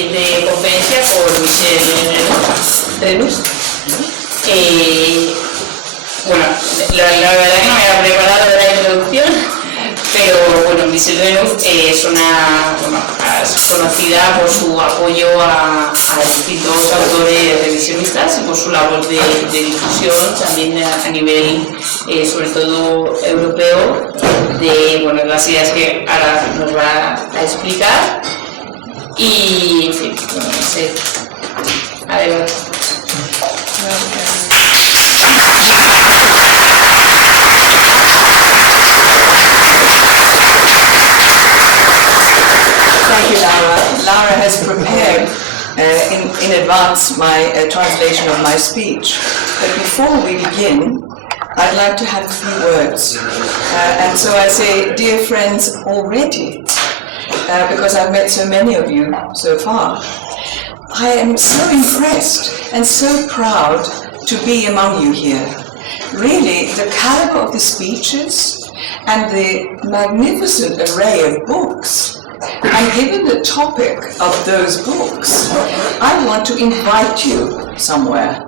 siguiente conferencia con Michèle Renouf. Bueno, la verdad que no me había preparado la introducción, pero bueno, Michèle Renouf es conocida por su apoyo a distintos autores revisionistas y por su labor de difusión también a nivel, sobre todo europeo, de las ideas que ahora nos va a explicar. Y, en fin, no sé. Adelante. Thank you, Laura. Laura has prepared in advance my translation of my speech. But before we begin, I'd like to have a few words. And so I say, dear friends, already, because I've met so many of you so far, I am so impressed and so proud to be among you here. Really, the caliber of the speeches and the magnificent array of books. And given the topic of those books, I want to invite you somewhere.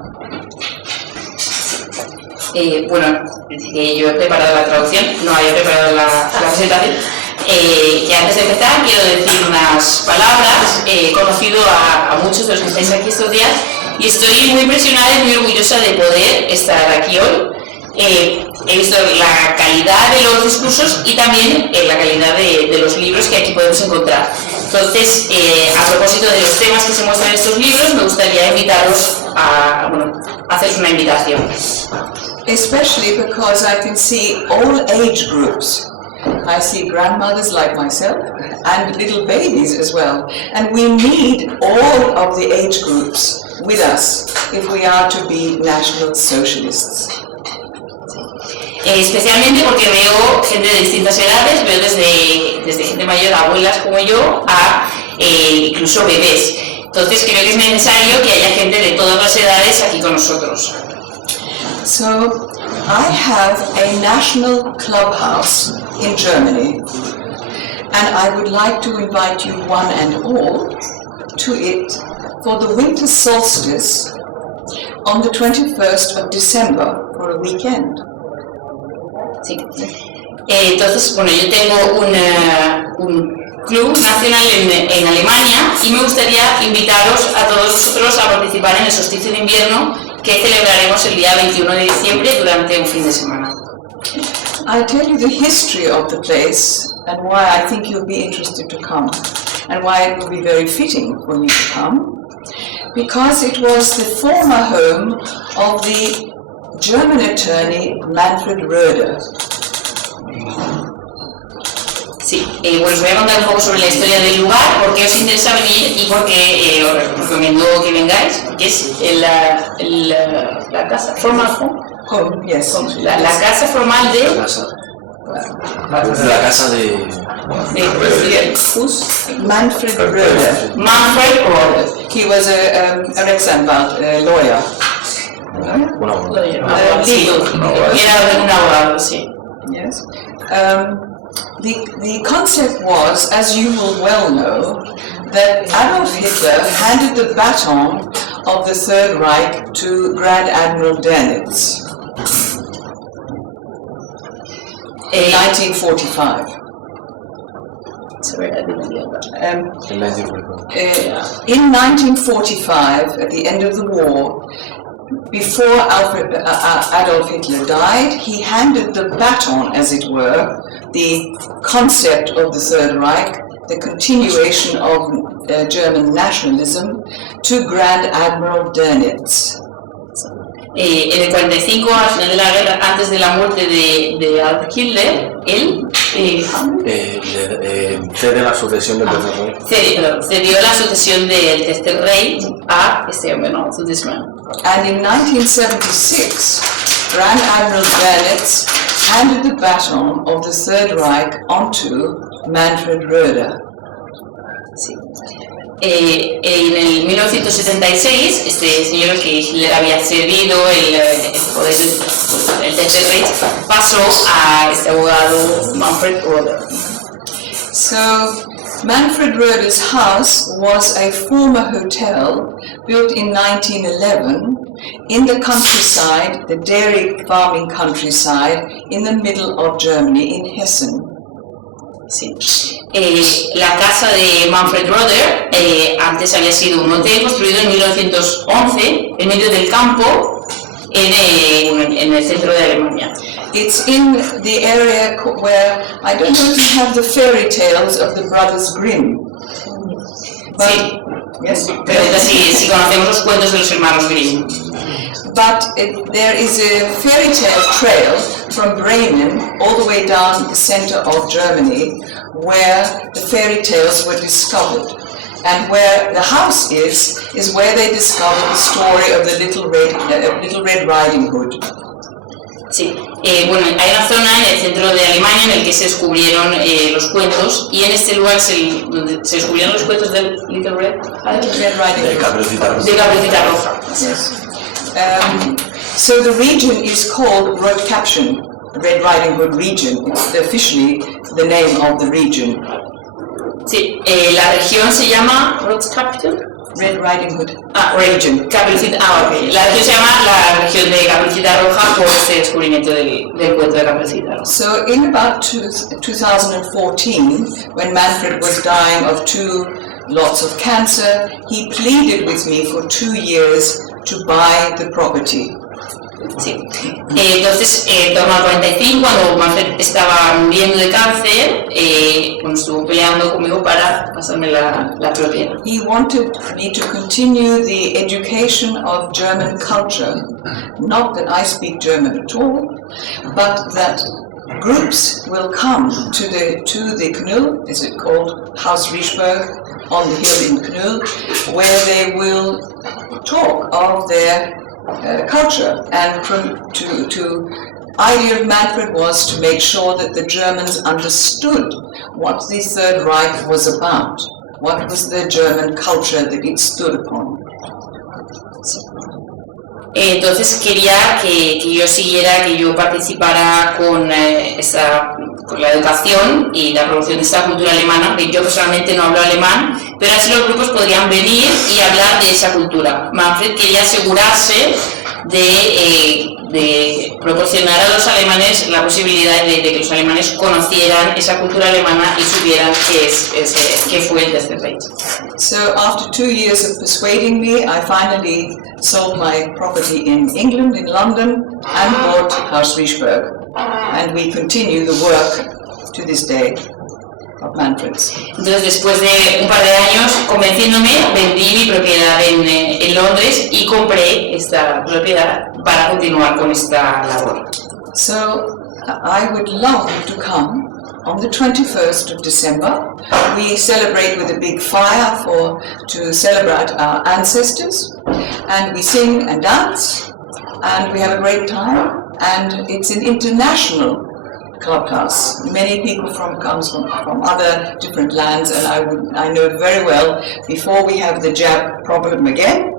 Bueno, yo he preparado la traducción, no había preparado la presentación. Y antes de empezar, quiero decir unas palabras. He conocido a muchos de los que estáis aquí estos días y estoy muy impresionada y muy orgullosa de poder estar aquí hoy. He visto la calidad de los discursos y también la calidad de los libros que aquí podemos encontrar. Entonces, a propósito de los temas que se muestran en estos libros, me gustaría invitaros a haceros una invitación. Especially because I can see all age groups. I see grandmothers like myself and little babies as well. And we need all of the age groups with us if we are to be National Socialists. Especialmente porque veo gente de distintas edades, veo desde gente mayor, abuelas como yo, a incluso bebés. Entonces creo que es necesario que haya gente de todas las edades aquí con nosotros. So, I have a national clubhouse in Germany, and I would like to invite you one and all to it for the winter solstice on the 21st of December for a weekend. Sí. Entonces, bueno, yo tengo un club nacional en Alemania y me gustaría invitaros a todos vosotros a participar en el solsticio de invierno que celebraremos el día 21 de diciembre durante un fin de semana. I'll tell you the history of the place and why I think you'll be interested to come and why it will be very fitting for you to come, because it was the former home of the German attorney Manfred Roeder. Sí, bueno, os voy a contar un poco sobre la historia del lugar, por qué os interesa venir y por qué os recomiendo que vengáis, que es la casa formal Home, yes. La casa formal de... La casa de Manfred Roeder. Manfred Roeder. He was a Rechtsanwalt, a lawyer. Era un abogado, sí. Yes. The concept was, as you will well know, that Adolf Hitler handed the baton of the Third Reich to Grand Admiral Dönitz in 1945. In 1945, at the end of the war, before Adolf Hitler died, he handed the baton, as it were, the concept of the Third Reich, the continuation of German nationalism, to Grand Admiral Dönitz. En el 45, al final de la guerra, antes de la muerte de Adolf Hitler, él cede la sucesión del Tercer Reich. Cedió la sucesión del Tercer Reich a este hombre, no, to this man. And in 1976, Grand Admiral Dönitz handed the baton of the Third Reich onto Manfred Roeder. Sí. En el 1976, este señor que Hitler había cedido el poder del Tercer Reich pasó a este abogado Manfred Roeder. So, Manfred Roeder's house was a former hotel built in 1911 in the countryside, the dairy farming countryside, in the middle of Germany, in Hessen. Sí. La casa de Manfred Roeder antes había sido un hotel construido en 1911 en medio del campo en el centro de Alemania. It's in the area where, I don't know if you have the fairy tales of the Brothers Grimm. But, Sí. Yes? Si conocemos los cuentos de los hermanos Grimm. But there is a fairy tale trail from Bremen all the way down the center of Germany where the fairy tales were discovered. And where the house is where they discovered the story of the Little Red Riding Hood. Sí, bueno, hay una zona en el centro de Alemania en el que se descubrieron los cuentos y en este lugar donde se descubrieron los cuentos del Little Red Riding Hood. De Caperucita Roja. Yes. So the region is called Road Caption, Red Riding Hood region. It's officially the name of the region. Sí, la región se llama Red Riding Hood region. Caperucita, ok. La región se llama la región de Caperucita Roja por este descubrimiento del cuento de Caperucita Roja. So in about 2014, when Manfred was dying of 2 lots of cancer, he pleaded with me for 2 years to buy the property. Sí. Entonces, en torno al 45, cuando Manfred estaba muriendo de cáncer, estuvo peleando conmigo para pasarme la propiedad. He wanted me to continue the education of German culture, not that I speak German at all, but that groups will come to the Knüll, is it called Haus Rischberg, on the hill in Knüll, where they will talk of their culture, and idea of Manfred was to make sure that the Germans understood what the Third Reich was about, what was the German culture that it stood upon. Entonces quería que yo siguiera, que yo participara con la educación y la promoción de esta cultura alemana, que yo personalmente no hablo alemán, pero así los grupos podrían venir y hablar de esa cultura. Manfred quería asegurarse de proporcionar a los alemanes la posibilidad de que los alemanes conocieran esa cultura alemana y supieran qué fue el Tercer Reich. So after 2 years of persuading me, I finally sold my property in England, in London, and bought Haus Rischberg. And we continue the work to this day of Manfred's. Entonces, después de un par de años convenciéndome, vendí mi propiedad en Londres y compré esta propiedad para continuar con esta labor. So I would love you to come on the 21st of December. We celebrate with a big fire to celebrate our ancestors, and we sing and dance, and we have a great time, and it's an international clubhouse. Many people come from other different lands, and I know very well, before we have the jab problem again,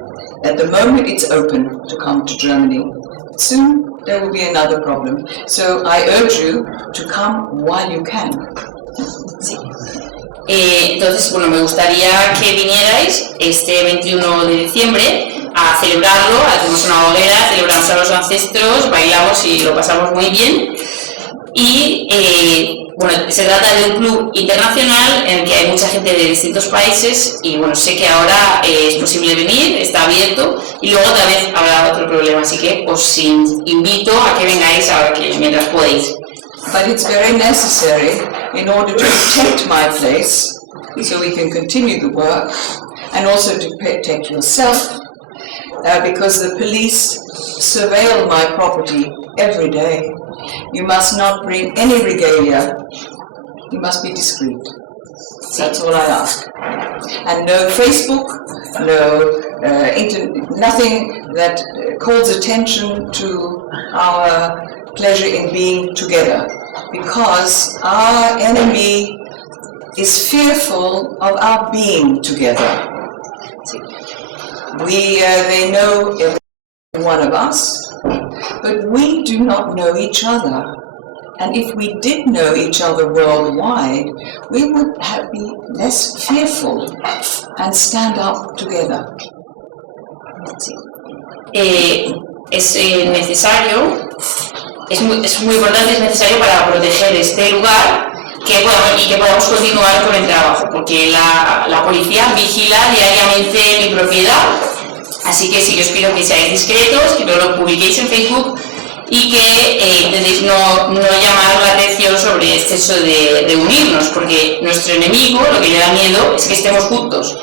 at the moment it's open to come to Germany. Soon there will be another problem. So I urge you to come while you can. Sí. Entonces, bueno, me gustaría que vinierais este 21 de diciembre a celebrarlo, hacemos una hoguera, celebramos a los ancestros, bailamos y lo pasamos muy bien. Y bueno, se trata de un club internacional en el que hay mucha gente de distintos países y bueno, sé que ahora es posible venir, está abierto y luego tal vez habrá otro problema, así que os invito a que vengáis ahora mientras podéis. But it's very necessary in order to protect my place, so we can continue the work, and also to protect yourself, because the police surveil my property every day. You must not bring any regalia. You must be discreet. That's all I ask. And no Facebook, nothing that calls attention to our pleasure in being together, because our enemy is fearful of our being together. They know every one of us, but we do not know each other. And if we did know each other worldwide, we would be less fearful and stand up together. Es necesario, es muy importante, es necesario para proteger este lugar que podamos continuar con el trabajo, porque la policía vigila diariamente mi propiedad, así que sí que os pido que seáis discretos, que no lo publiquéis en Facebook y que intentéis no llamar la atención sobre este hecho de unirnos, porque nuestro enemigo lo que le da miedo es que estemos juntos.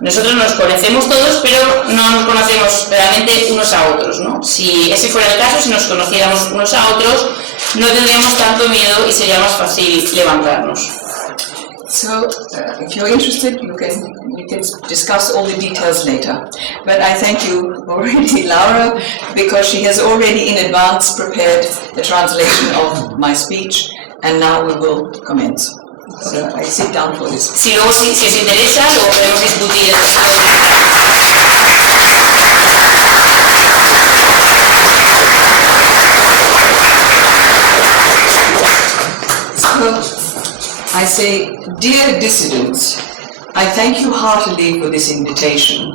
Nosotros nos conocemos todos, pero no nos conocemos realmente unos a otros, ¿no? Si ese fuera el caso, si nos conociéramos unos a otros, no tendríamos tanto miedo y sería más fácil levantarnos. So, if you're interested, you can discuss all the details later. But I thank you already, Laura, because she has already in advance prepared the translation of my speech, and now we will commence. So I sit down for this. Si os interesa, luego podemos discutir So I say, dear dissidents, I thank you heartily for this invitation.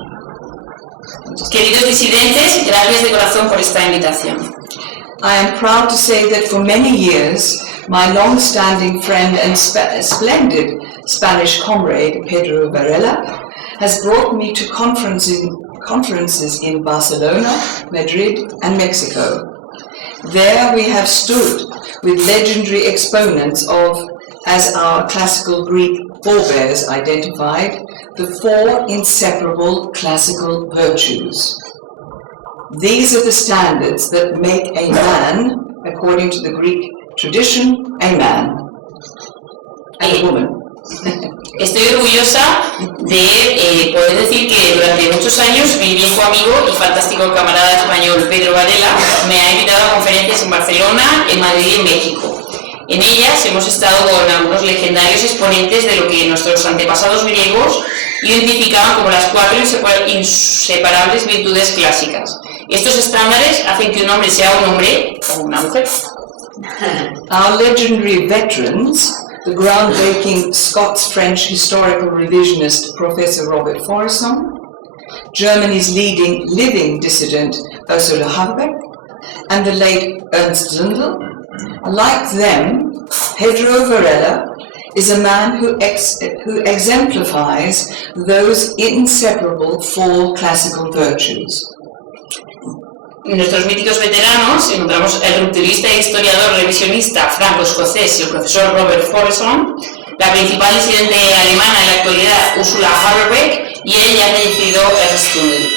Queridos disidentes, gracias de corazón por esta invitación. I am proud to say that for many years, my long-standing friend and splendid Spanish comrade, Pedro Varela, has brought me to conferences in Barcelona, Madrid, and Mexico. There we have stood with legendary exponents of, as our classical Greek forebears identified, the four inseparable classical virtues. These are the standards that make a man, according to the Greek tradition, a man and a woman. Estoy orgullosa de poder decir que durante muchos años mi viejo amigo y fantástico camarada español Pedro Varela me ha invitado a conferencias en Barcelona, en Madrid y en México. En ellas hemos estado con algunos legendarios exponentes de lo que nuestros antepasados griegos identificaban como las cuatro inseparables virtudes clásicas. Estos estándares hacen que un hombre sea un hombre o una mujer. Our legendary veterans, the groundbreaking Scots-French historical revisionist Professor Robert Faurisson, Germany's leading living dissident Ursula Habeck, and the late Ernst Zundel. Like them, Pedro Varela is a man who exemplifies those inseparable four classical virtues. Nuestros míticos veteranos encontramos el rupturista e historiador revisionista franco-escocés y el profesor Robert Faurisson, la principal disidente alemana en la actualidad Ursula Habeck y el ya fallecido Ernst Zundel.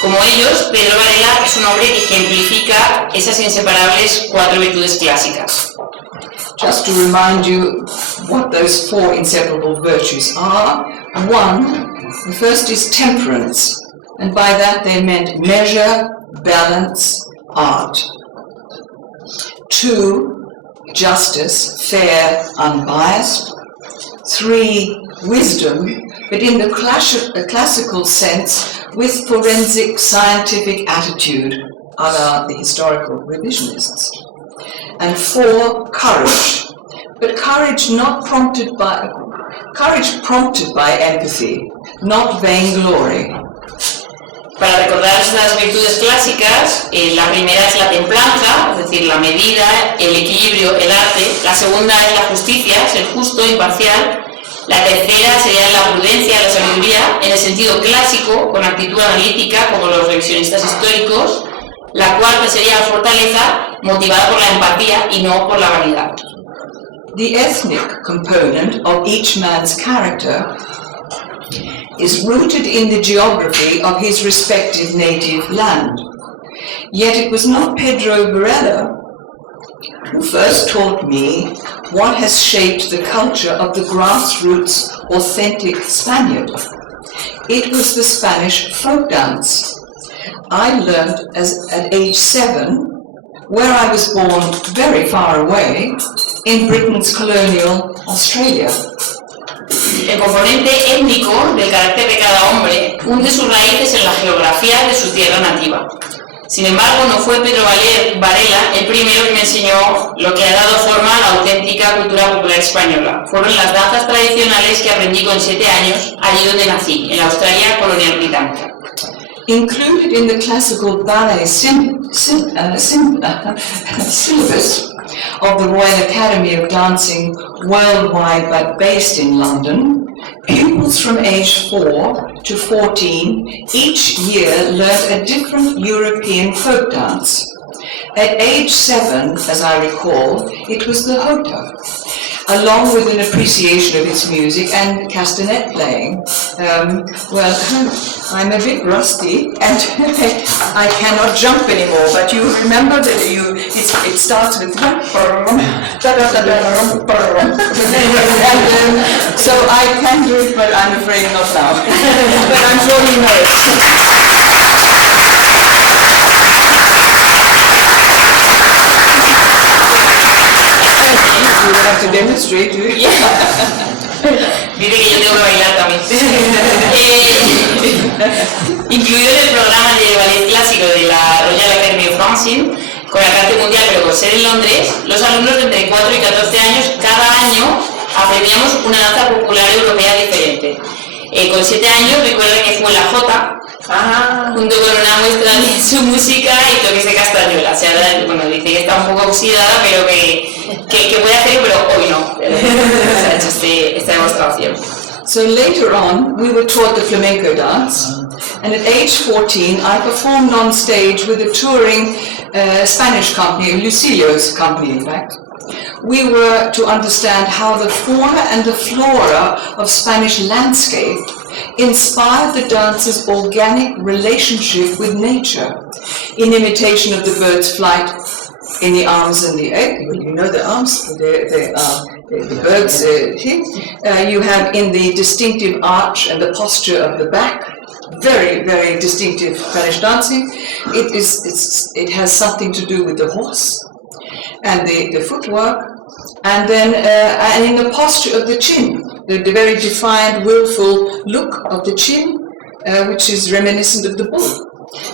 Como ellos, Pedro Varela es un hombre que ejemplifica esas inseparables cuatro virtudes clásicas. Just to remind you what those four inseparable virtues are. One, the first is temperance, and by that they meant measure, balance, art. Two, justice, fair, unbiased. Three, wisdom, but in the classical sense, with forensic scientific attitude, a la the historical revisionists. And four, courage, but courage prompted by empathy, not vainglory. Para recordar estas virtudes clásicas, la primera es la templanza, es decir, la medida, el equilibrio, el arte. La segunda es la justicia, ser justo, imparcial. La tercera sería la prudencia, la sabiduría, en el sentido clásico, con actitud analítica, como los revisionistas históricos. La cuarta sería la fortaleza, motivada por la empatía y no por la vanidad. The ethnic component of each man's character is rooted in the geography of his respective native land. Yet it was not Pedro Varela who first taught me what has shaped the culture of the grassroots authentic Spaniard. It was the Spanish folk dance. I learned at age 7, where I was born very far away, in Britain's colonial Australia. El componente étnico del carácter de cada hombre hunde sus raíces en la geografía de su tierra nativa. Sin embargo, no fue Pedro Varela el primero que me enseñó lo que ha dado forma a la auténtica cultura popular española. Fueron las danzas tradicionales que aprendí con 7 años, allí donde nací, en la Australia colonial británica. Included in the classical ballet syllabus of the Royal Academy of Dancing worldwide but based in London, pupils from age 4 to 14 each year learned a different European folk dance. At age 7, as I recall, it was the jota, along with an appreciation of its music and castanet playing. Well, I'm a bit rusty and I cannot jump anymore, but you remember that it starts with and so I can do it, but I'm afraid not now. But I'm sure you know it. You will have to demonstrate, do you? Dice que yo tengo que bailar también. Incluido en el programa de ballet clásico de la Royal Academy of Dancing, con alcance mundial pero con sede en Londres, los alumnos de entre 4 y 14 años cada año aprendíamos una danza popular europea diferente. Con 7 años recuerda que fue la jota, junto con una muestra de su música y toques de castañuela. O sea, bueno, dice que está un poco oxidada, pero que puede hacer, pero hoy no. Se ha hecho esta demostración. So later on, we were taught the flamenco dance, and at age 14, I performed on stage with a touring Spanish company, Lucilio's company, in fact. We were to understand how the fauna and the flora of Spanish landscape inspired the dancer's organic relationship with nature, in imitation of the bird's flight in the arms and the egg. Well, you know the arms, they are the birds here. You have in the distinctive arch and the posture of the back, very, very distinctive Spanish dancing. It has something to do with the horse and the footwork, and then and in the posture of the chin, the very defiant, willful look of the chin, which is reminiscent of the bull.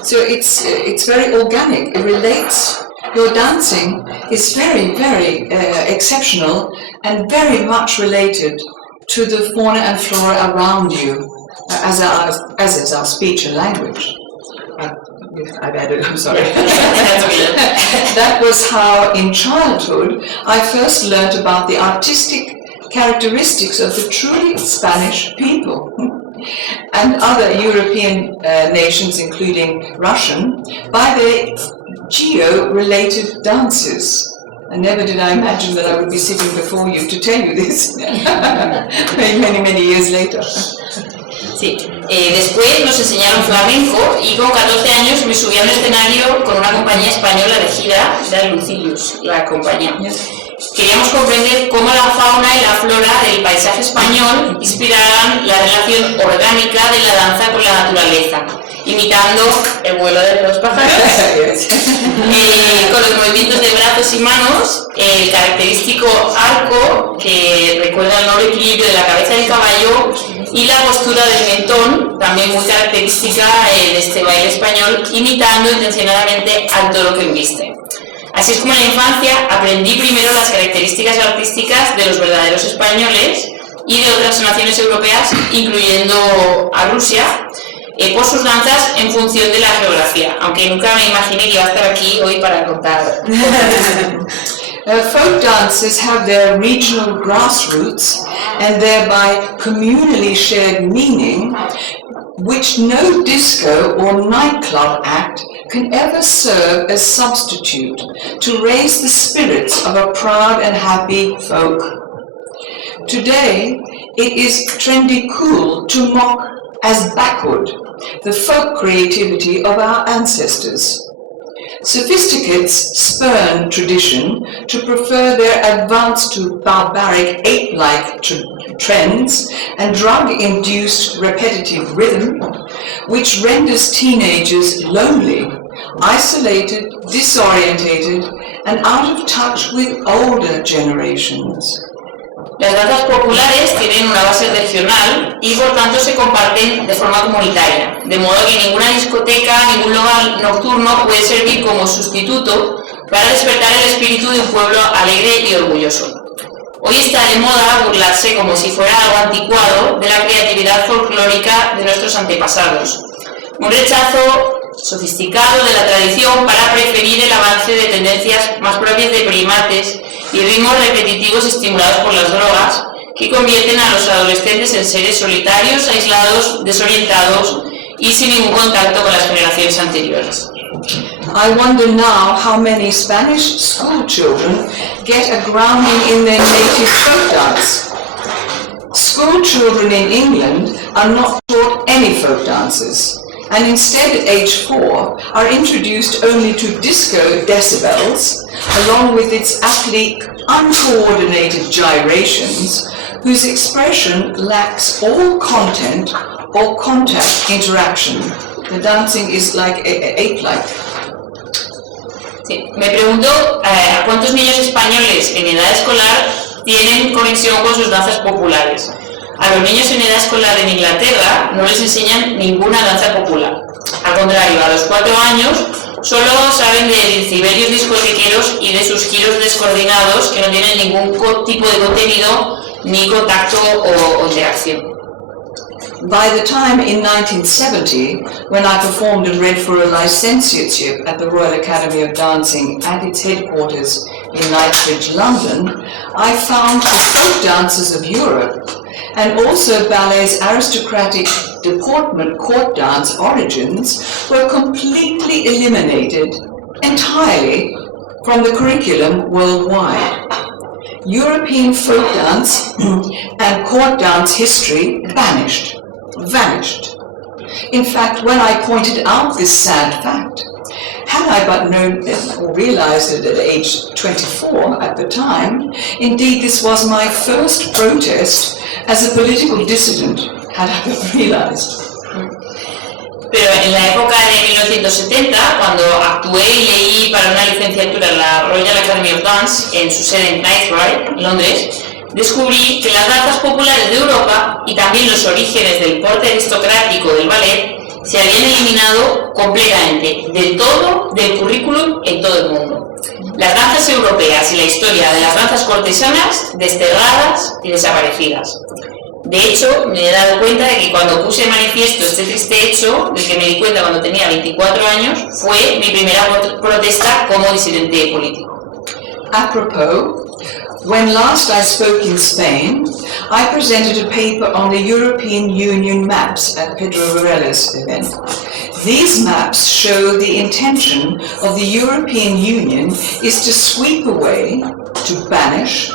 So it's very organic. It relates. Your dancing is very, very exceptional and very much related to the fauna and flora around you, as is our speech and language. I've added, I'm sorry. That was how, in childhood, I first learnt about the artistic characteristics of the truly Spanish people and other European nations, including Russian, by their geo-related dances. And never did I imagine that I would be sitting before you to tell you this many years later. Sí, después nos enseñaron flamenco y con 14 años me subí a un escenario con una compañía española de gira, era Lucilius, la compañía. Queríamos comprender cómo la fauna y la flora del paisaje español inspiraban la relación orgánica de la danza con la naturaleza, imitando el vuelo de los pájaros, con los movimientos de brazos y manos, el característico arco que recuerda el noble equilibrio de la cabeza del caballo y la postura del mentón, también muy característica de este baile español, imitando intencionadamente al toro que embiste. Así es como en la infancia aprendí primero las características artísticas de los verdaderos españoles y de otras naciones europeas, incluyendo a Rusia, por sus danzas en función de la geografía, aunque nunca me imaginé que iba a estar aquí hoy para contar. Folk dances have their regional grassroots and thereby communally shared meaning, which no disco or nightclub act can ever serve as substitute to raise the spirits of a proud and happy folk. Today, it is trendy cool to mock as backward the folk creativity of our ancestors. Sophisticates spurn tradition to prefer their advance to barbaric ape-like trends and drug-induced repetitive rhythm, which renders teenagers lonely, isolated, disorientated, and out of touch with older generations. Las danzas populares tienen una base regional y por tanto se comparten de forma comunitaria, de modo que ninguna discoteca, ningún lugar nocturno puede servir como sustituto para despertar el espíritu de un pueblo alegre y orgulloso. Hoy está de moda burlarse como si fuera algo anticuado de la creatividad folclórica de nuestros antepasados. Un rechazo sofisticado de la tradición para preferir el avance de tendencias más propias de primates y ritmos repetitivos estimulados por las drogas que convierten a los adolescentes en seres solitarios, aislados, desorientados y sin ningún contacto con las generaciones anteriores. I wonder now how many Spanish school children get a grounding in their native folk dance. School children in England are not taught any folk dances, and instead at age 4 are introduced only to disco decibels, along with its aptly uncoordinated gyrations, whose expression lacks all content or contact interaction. The dancing is like ape-like. Sí. Me pregunto a cuántos niños españoles en edad escolar tienen conexión con sus danzas populares. A los niños en edad escolar en Inglaterra no les enseñan ninguna danza popular. Al contrario, a los 4 años solo saben de decibelios discotequeros y de sus giros descoordinados que no tienen ningún tipo de contenido ni contacto o interacción. By the time in 1970, when I performed and read for a licentiateship at the Royal Academy of Dancing at its headquarters in Knightsbridge, London, I found the folk dances of Europe and also ballet's aristocratic deportment court dance origins were completely eliminated entirely from the curriculum worldwide. European folk dance and court dance history vanished. In fact, when I pointed out this sad fact, had I but known or realized it at age 24 at the time, indeed this was my first protest as a political dissident, had I but realized. Pero en la época de 1970, cuando actué y leí para una licenciatura en la Royal Academy of Dance, en su sede en Knightsbridge, Londres, descubrí que las danzas populares de Europa y también los orígenes del porte aristocrático del ballet se habían eliminado completamente del todo del currículum en todo el mundo. Las danzas europeas y la historia de las danzas cortesanas desterradas y desaparecidas. De hecho, me he dado cuenta de que cuando puse de manifiesto este triste hecho, del que me di cuenta cuando tenía 24 años, fue mi primera protesta como disidente político. Apropos, when last I spoke in Spain, I presented a paper on the European Union maps at Pedro Varela's event. These maps show the intention of the European Union is to sweep away, to vanish,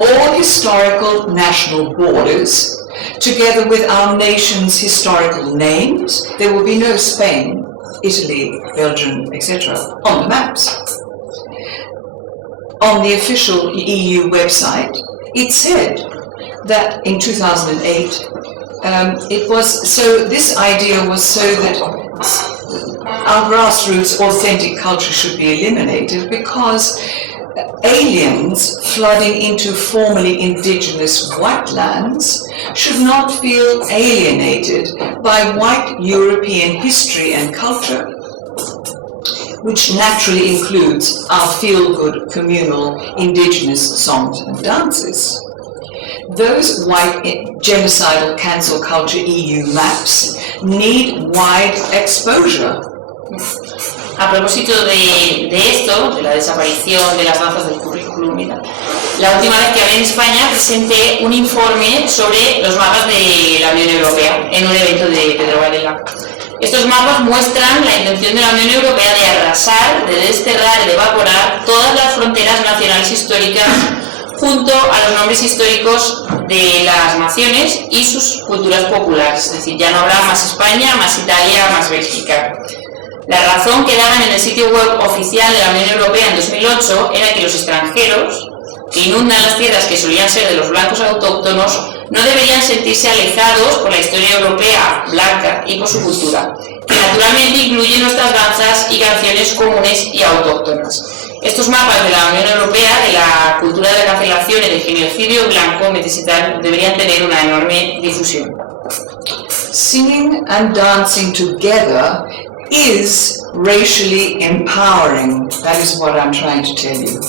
all historical national borders, together with our nation's historical names. There will be no Spain, Italy, Belgium, etc. on the maps. On the official EU website, it said that in 2008, this idea was so that our grassroots authentic culture should be eliminated because aliens flooding into formerly indigenous white lands should not feel alienated by white European history and culture, which naturally includes our feel-good communal indigenous songs and dances. Those white genocidal cancel culture EU maps need wide exposure. A propósito de esto, de la desaparición de las danzas del currículum, la última vez que hablé en España presenté un informe sobre los mapas de la Unión Europea en un evento de Pedro Varela. Estos mapas muestran la intención de la Unión Europea de arrasar, de desterrar, de evaporar todas las fronteras nacionales históricas junto a los nombres históricos de las naciones y sus culturas populares. Es decir, ya no habrá más España, más Italia, más Bélgica. La razón que daban en el sitio web oficial de la Unión Europea en 2008 era que los extranjeros que inundan las tierras que solían ser de los blancos autóctonos no deberían sentirse alejados por la historia europea blanca y por su cultura, que naturalmente incluye nuestras danzas y canciones comunes y autóctonas. Estos mapas de la Unión Europea, de la cultura de la cancelación y del genocidio blanco, deberían tener una enorme difusión. Singing and dancing together is racially empowering. That is what I'm trying to tell you.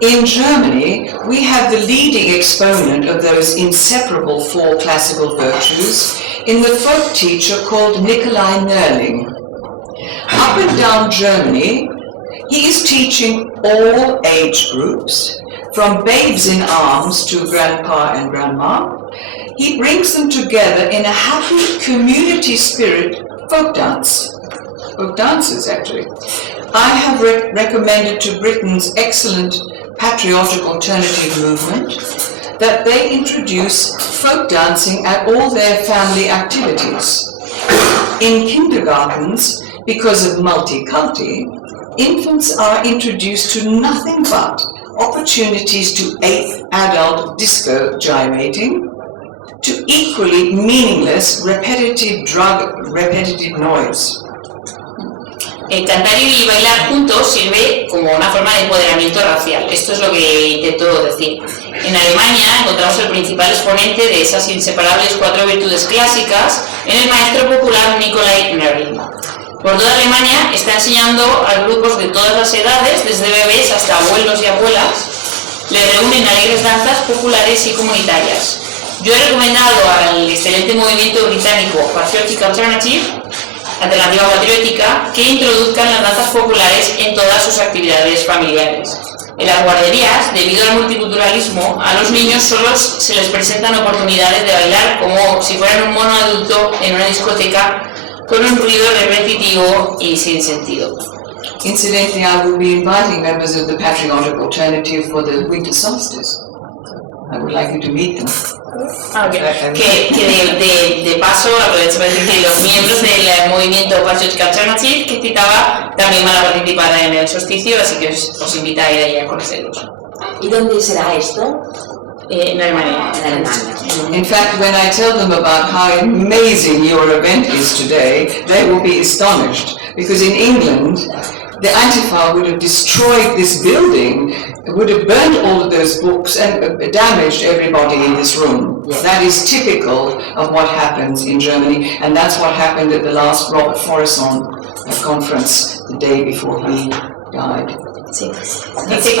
In Germany, we have the leading exponent of those inseparable four classical virtues in the folk teacher called Nikolai Nerling. Up and down Germany, he is teaching all age groups, from babes in arms to grandpa and grandma. He brings them together in a happy community spirit folk dance. Folk dances, actually. I have recommended to Britain's excellent patriotic alternative movement that they introduce folk dancing at all their family activities. In kindergartens, because of multiculti, infants are introduced to nothing but opportunities to adult disco gyrating, to equally meaningless repetitive noise. Cantar y bailar juntos sirve como una forma de empoderamiento racial. Esto es lo que intento decir. En Alemania encontramos el principal exponente de esas inseparables 4 virtudes clásicas en el maestro popular Nikolai Nerling. Por toda Alemania está enseñando a grupos de todas las edades, desde bebés hasta abuelos y abuelas. Le reúnen alegres danzas populares y comunitarias. Yo he recomendado al excelente movimiento británico Patriotic Alternative, Alternativa Patriótica, que introduzcan las danzas populares en todas sus actividades familiares. En las guarderías, debido al multiculturalismo, a los niños solo se les presentan oportunidades de bailar como si fueran un mono adulto en una discoteca con un ruido repetitivo y sin sentido. Incidentally, I will be inviting members of the Patriotic Alternative for the winter solstice. I would like you to meet them. Que de paso aprovecho para decir que los miembros del movimiento Patriotic Alternative que citaba también van a participar en el solsticio, así que os invito a ir ahí a conocerlos. ¿Y dónde será esto? En Alemania. In fact, when I tell them about how amazing your event is today, they will be astonished, because in England, the Antifa would have destroyed this building, would have burned all of those books and damaged everybody in this room. Yes. That is typical of what happens in Germany, and that's what happened at the last Robert Foresson conference the day before he died. Sí. Dice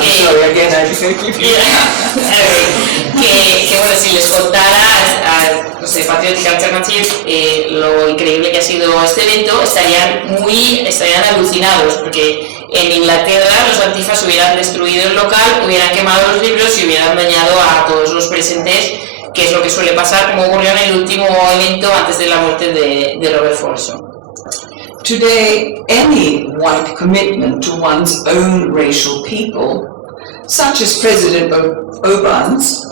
que bueno, si les contara a los de Patriotic Alternative lo increíble que ha sido este evento, estarían alucinados, porque en Inglaterra los antifas hubieran destruido el local, hubieran quemado los libros y hubieran dañado a todos los presentes, que es lo que suele pasar, como ocurrió en el último evento antes de la muerte de Robert Foresson. Today, any white commitment to one's own racial people, such as President Orbán's,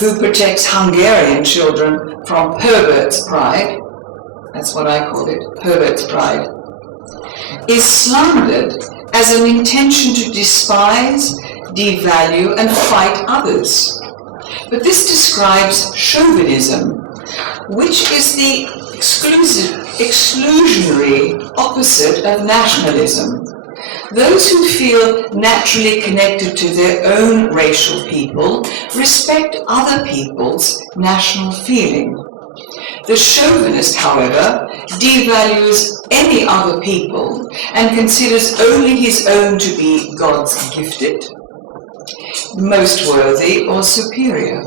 who protects Hungarian children from pervert's pride, that's what I call it, pervert's pride, is slandered as an intention to despise, devalue, and fight others. But this describes chauvinism, which is the exclusionary opposite of nationalism. Those who feel naturally connected to their own racial people respect other people's national feeling. The chauvinist, however, devalues any other people and considers only his own to be God's gifted, most worthy or superior.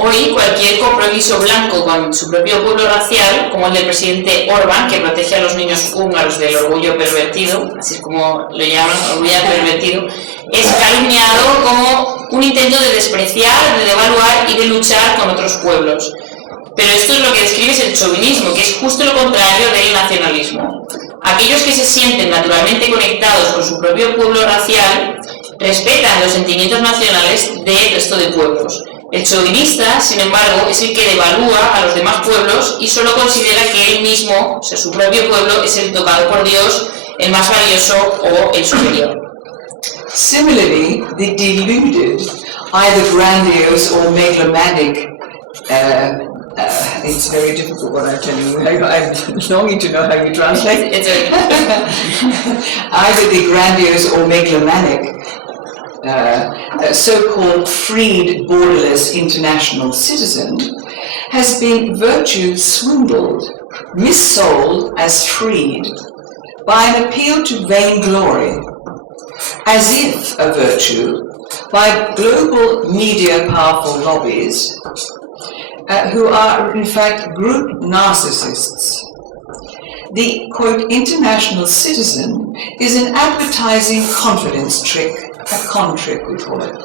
Hoy cualquier compromiso blanco con su propio pueblo racial, como el del presidente Orbán, que protege a los niños húngaros del orgullo pervertido, así es como lo llaman, orgullo pervertido, es calumniado como un intento de despreciar, de devaluar y de luchar con otros pueblos. Pero esto es lo que describe el chauvinismo, que es justo lo contrario del nacionalismo. Aquellos que se sienten naturalmente conectados con su propio pueblo racial respetan los sentimientos nacionales del resto de pueblos. El chauvinista, sin embargo, es el que devalúa a los demás pueblos y solo considera que él mismo, o sea, su propio pueblo, es el tocado por Dios, el más valioso o el superior. Similarly, the deluded, either grandiose or megalomaniac It's very difficult what I'm telling you. I'm longing to know how you translate. It's Either the grandiose or megalomanic, so-called freed, borderless international citizen has been virtue swindled, missold as freed by an appeal to vainglory, as if a virtue, by global media powerful lobbies, who are in fact group narcissists. The, quote, international citizen is an advertising confidence trick, a con trick we call it.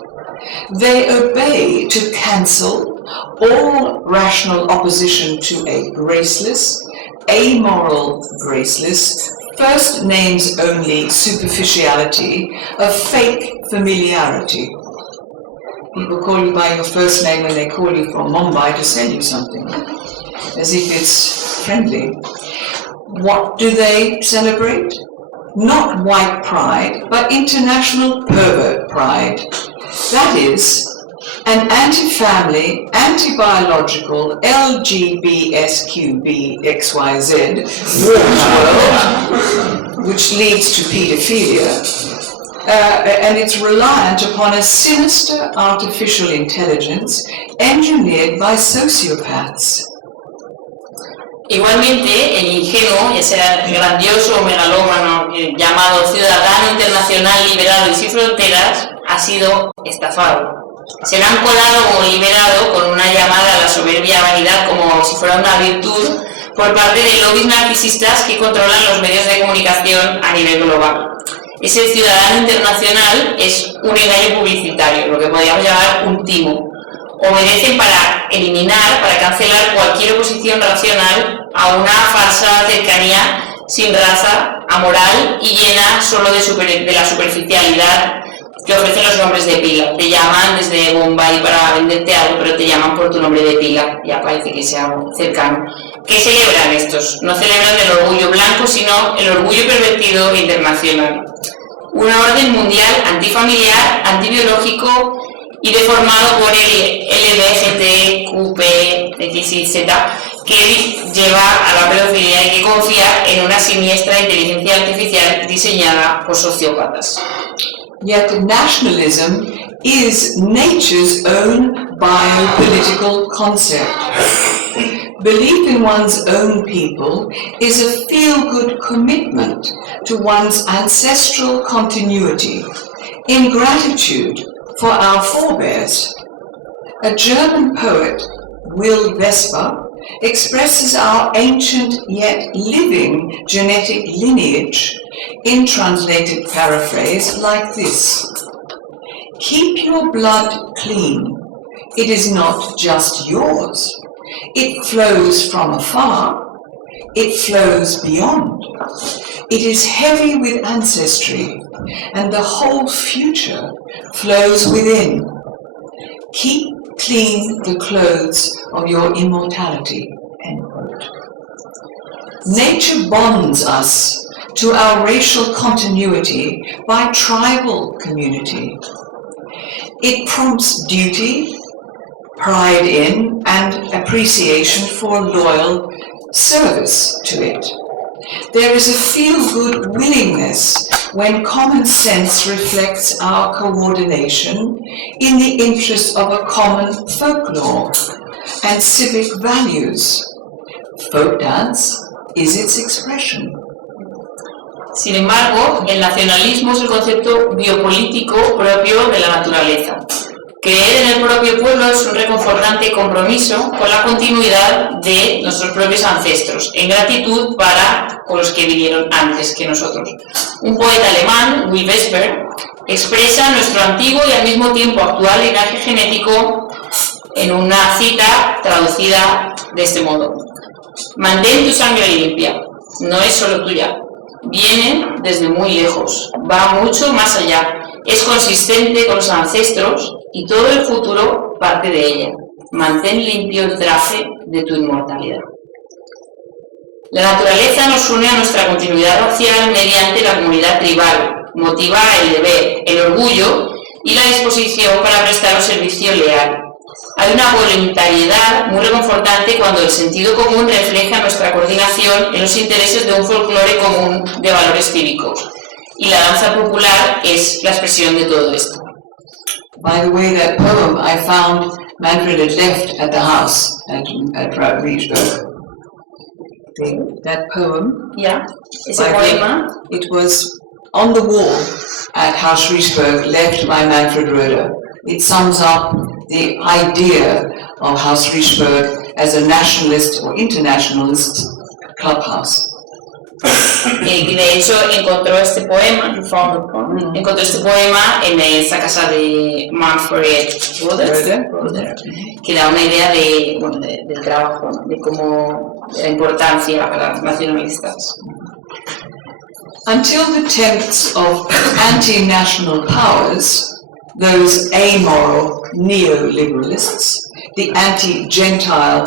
They obey to cancel all rational opposition to a graceless, amoral, graceless, first names only superficiality of fake familiarity. People call you by your first name when they call you from Mumbai to sell you something, as if it's friendly. What do they celebrate? Not white pride, but international pervert pride. That is, an anti-family, anti-biological, LGBTQBXYZ world, which leads to paedophilia, and it's reliant upon a sinister artificial intelligence engineered by sociopaths. Igualmente, el ingenuo, ese grandioso megalómano llamado ciudadano internacional liberado y sin fronteras, ha sido estafado. Se le han colado como liberado con una llamada a la soberbia vanidad como si fuera una virtud por parte de lobbies narcisistas que controlan los medios de comunicación a nivel global. Ese ciudadano internacional es un engaño publicitario, lo que podríamos llamar un timo. Obedecen para eliminar, para cancelar cualquier oposición racional a una falsa cercanía sin raza, amoral y llena solo de la superficialidad que ofrecen los nombres de pila. Te llaman desde Bombay para venderte algo, pero te llaman por tu nombre de pila, ya parece que sea cercano. ¿Qué celebran estos? No celebran el orgullo blanco, sino el orgullo pervertido internacional. Una orden mundial antifamiliar, antibiológico y deformado por el LGBTQP-XYZ, que lleva a la pedofilia y que confía en una siniestra inteligencia artificial diseñada por sociópatas. Yet nationalism is nature's own biopolitical concept. Belief in one's own people is a feel-good commitment to one's ancestral continuity, in gratitude for our forebears. A German poet, Will Vesper, expresses our ancient yet living genetic lineage in translated paraphrase like this: keep your blood clean. It is not just yours. It flows from afar. It flows beyond. It is heavy with ancestry, and the whole future flows within. Keep clean the clothes of your immortality. End quote. Nature bonds us to our racial continuity by tribal community. It prompts duty, pride in, and appreciation for loyal service to it. There is a feel-good willingness when common sense reflects our coordination in the interest of a common folklore and civic values. Folk dance is its expression. Sin embargo, el nacionalismo es el concepto biopolítico propio de la naturaleza. Creer en el propio pueblo es un reconfortante compromiso con la continuidad de nuestros propios ancestros, en gratitud para con los que vinieron antes que nosotros. Un poeta alemán, Will Vesper, expresa nuestro antiguo y al mismo tiempo actual linaje genético en una cita traducida de este modo: mantén tu sangre limpia, no es solo tuya, viene desde muy lejos, va mucho más allá, es consistente con los ancestros y todo el futuro parte de ella. Mantén limpio el traje de tu inmortalidad. La naturaleza nos une a nuestra continuidad racial mediante la comunidad tribal, motiva el deber, el orgullo y la disposición para prestar un servicio leal. Hay una voluntariedad muy reconfortante cuando el sentido común refleja nuestra coordinación en los intereses de un folclore común de valores cívicos. Y la danza popular es la expresión de todo esto. By the way, that poem I found Manfred had left at the house at Riesberg. That poem, Ese poema, it was on the wall at Haus Riesberg, left by Manfred Roeder. It sums up the idea of Haus Riesberg as a nationalist or internationalist clubhouse. Y de hecho encontró este poema en esa casa de Manfred Roeder, que da una idea del trabajo, de la importancia para las nacionalistas. Until the attempts of anti-national powers, those amoral neoliberalists, the anti-Gentile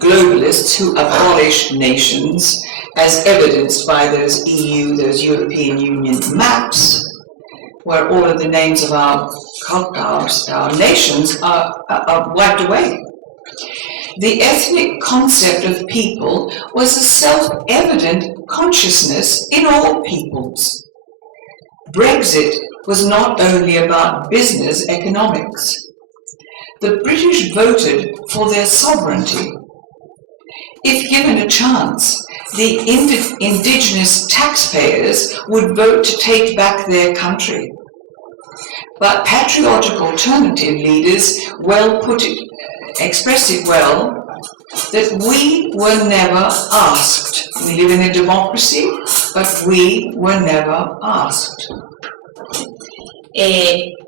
globalists who abolish nations, as evidenced by those European Union maps, where all of the names of our nations are wiped away. The ethnic concept of people was a self-evident consciousness in all peoples. Brexit was not only about business economics. The British voted for their sovereignty. If given a chance, the indigenous taxpayers would vote to take back their country. But patriotic alternative leaders expressed it well, that we were never asked. We live in a democracy, but we were never asked.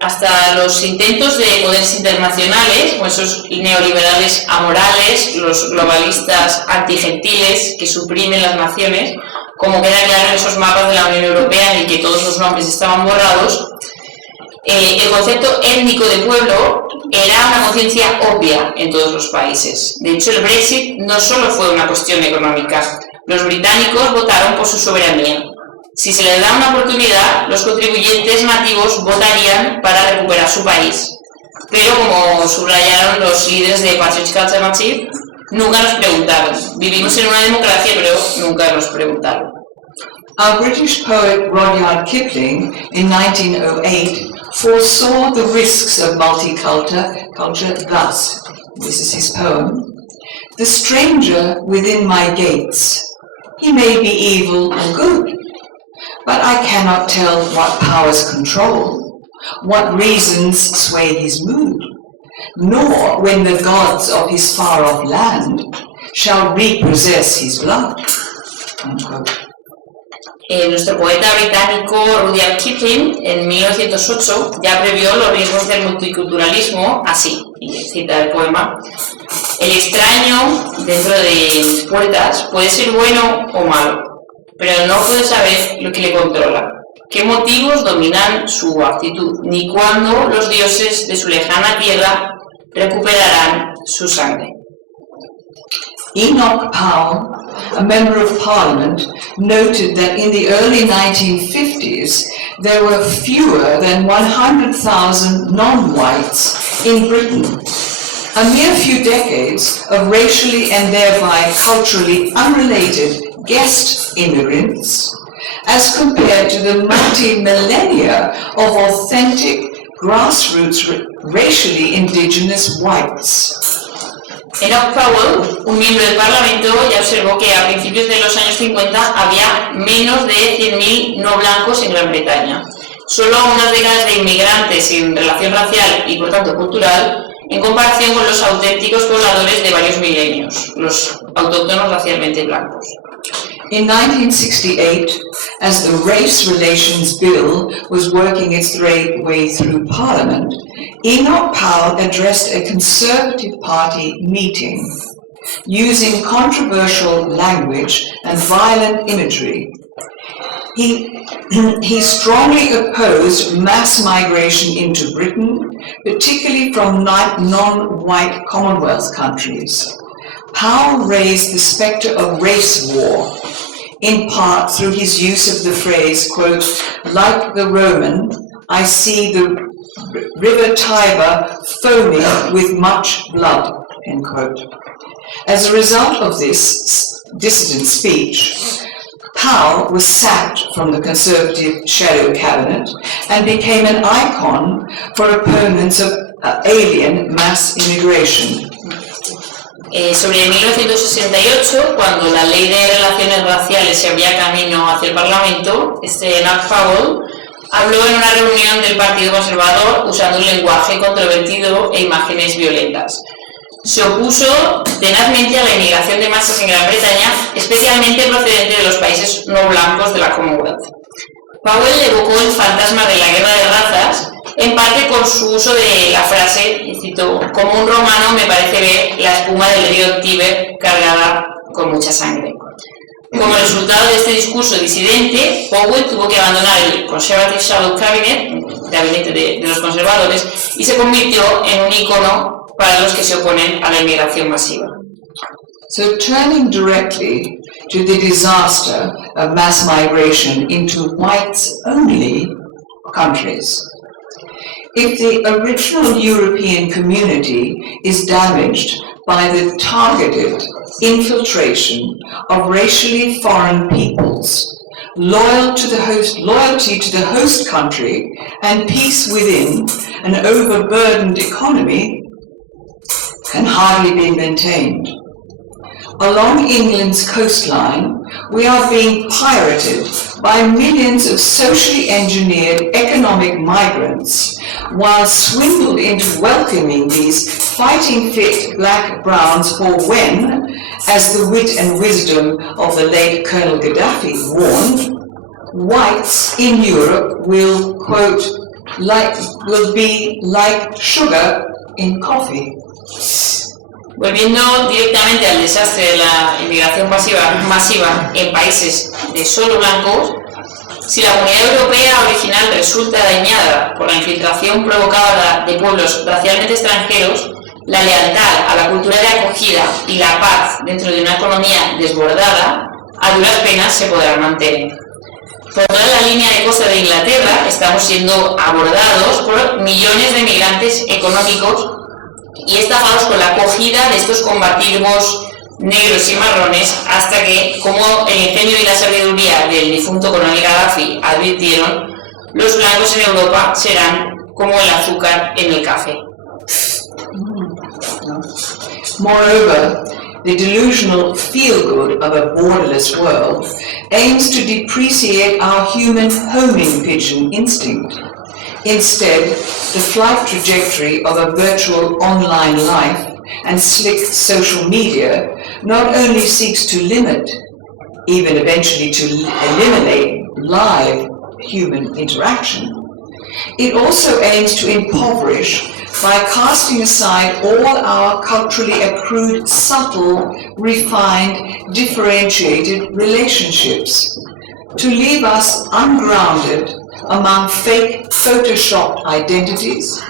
Hasta los intentos de poderes internacionales, o esos neoliberales amorales, los globalistas antigentiles que suprimen las naciones, como queda claro en esos mapas de la Unión Europea en el que todos los nombres estaban borrados, el concepto étnico de pueblo era una conciencia obvia en todos los países. De hecho, el Brexit no solo fue una cuestión económica. Los británicos votaron por su soberanía. Si se les da una oportunidad, los contribuyentes nativos votarían para recuperar su país. Pero, como subrayaron los líderes de Patriotic Alternative, nunca nos preguntaron. Vivimos en una democracia, pero nunca nos preguntaron. Our British poet Rudyard Kipling, in 1908, foresaw the risks of multiculture thus. This is his poem. The stranger within my gates, he may be evil or good, but I cannot tell what powers control, what reasons sway his mood, nor when the gods of his far-off land shall repossess his blood. Unquote. Nuestro poeta británico Rudyard Kipling en 1908 ya previó los riesgos del multiculturalismo así, y cita el poema: el extraño dentro de mis puertas puede ser bueno o malo, pero no puede saber lo que le controla, qué motivos dominan su actitud, ni cuándo los dioses de su lejana tierra recuperarán su sangre. Enoch Powell, a member of parliament, noted that in the early 1950s there were fewer than 100,000 non-whites in Britain. A mere few decades of racially and thereby culturally unrelated guest immigrants, as compared to the multi-millennia of authentic grassroots racially indigenous whites. Enoch Powell, un miembro del Parlamento, ya observó que a principios de los años 50 había menos de 100.000 no blancos en Gran Bretaña. Solo unas décadas de inmigrantes sin relación racial y por tanto cultural, en comparación con los auténticos pobladores de varios milenios, los autóctonos racialmente blancos. In 1968, as the Race Relations Bill was working its way through Parliament, Enoch Powell addressed a Conservative Party meeting using controversial language and violent imagery. He strongly opposed mass migration into Britain, particularly from non-white Commonwealth countries. Powell raised the spectre of race war, in part through his use of the phrase, quote, like the Roman, I see the river Tiber foaming with much blood, end quote. As a result of this dissident speech, Powell was sacked from the Conservative shadow cabinet and became an icon for opponents of alien mass immigration. Sobre 1968, cuando la ley de relaciones raciales se abría camino hacia el Parlamento, Powell habló en una reunión del Partido Conservador usando un lenguaje controvertido e imágenes violentas. Se opuso tenazmente a la inmigración de masas en Gran Bretaña, especialmente procedente de los países no blancos de la Commonwealth. Powell evocó el fantasma de la guerra de razas, en parte con su uso de la frase, y cito, como un romano me parece ver la espuma del río Tíber cargada con mucha sangre. Como resultado de este discurso disidente, Powell tuvo que abandonar el Conservative Shadow Cabinet, gabinete de los conservadores, y se convirtió en un ícono para los que se oponen a la inmigración masiva. So turning directly to the disaster of mass migration into whites-only countries, if the original European community is damaged by the targeted infiltration of racially foreign peoples, loyalty to the host country and peace within an overburdened economy can hardly be maintained. Along England's coastline, we are being pirated by millions of socially engineered economic migrants, while swindled into welcoming these fighting-fit black browns for when, as the wit and wisdom of the late Colonel Gaddafi warned, whites in Europe will, quote, will be like sugar in coffee. Volviendo directamente al desastre de la inmigración masiva en países de solo blancos, si la comunidad europea original resulta dañada por la infiltración provocada de pueblos racialmente extranjeros, la lealtad a la cultura de acogida y la paz dentro de una economía desbordada, a duras penas se podrán mantener. Por toda la línea de costa de Inglaterra estamos siendo abordados por millones de migrantes económicos y estafados con la acogida de estos combativos negros y marrones hasta que, como el ingenio y la sabiduría del difunto coronel Gaddafi advirtieron, los blancos en Europa serán como el azúcar en el café. Moreover, the delusional feel-good of a borderless world aims to depreciate our human homing pigeon instinct. Instead, the flight trajectory of a virtual online life and slick social media not only seeks to limit, even eventually to eliminate live human interaction, it also aims to impoverish by casting aside all our culturally accrued, subtle, refined, differentiated relationships, to leave us ungrounded among fake photoshopped identities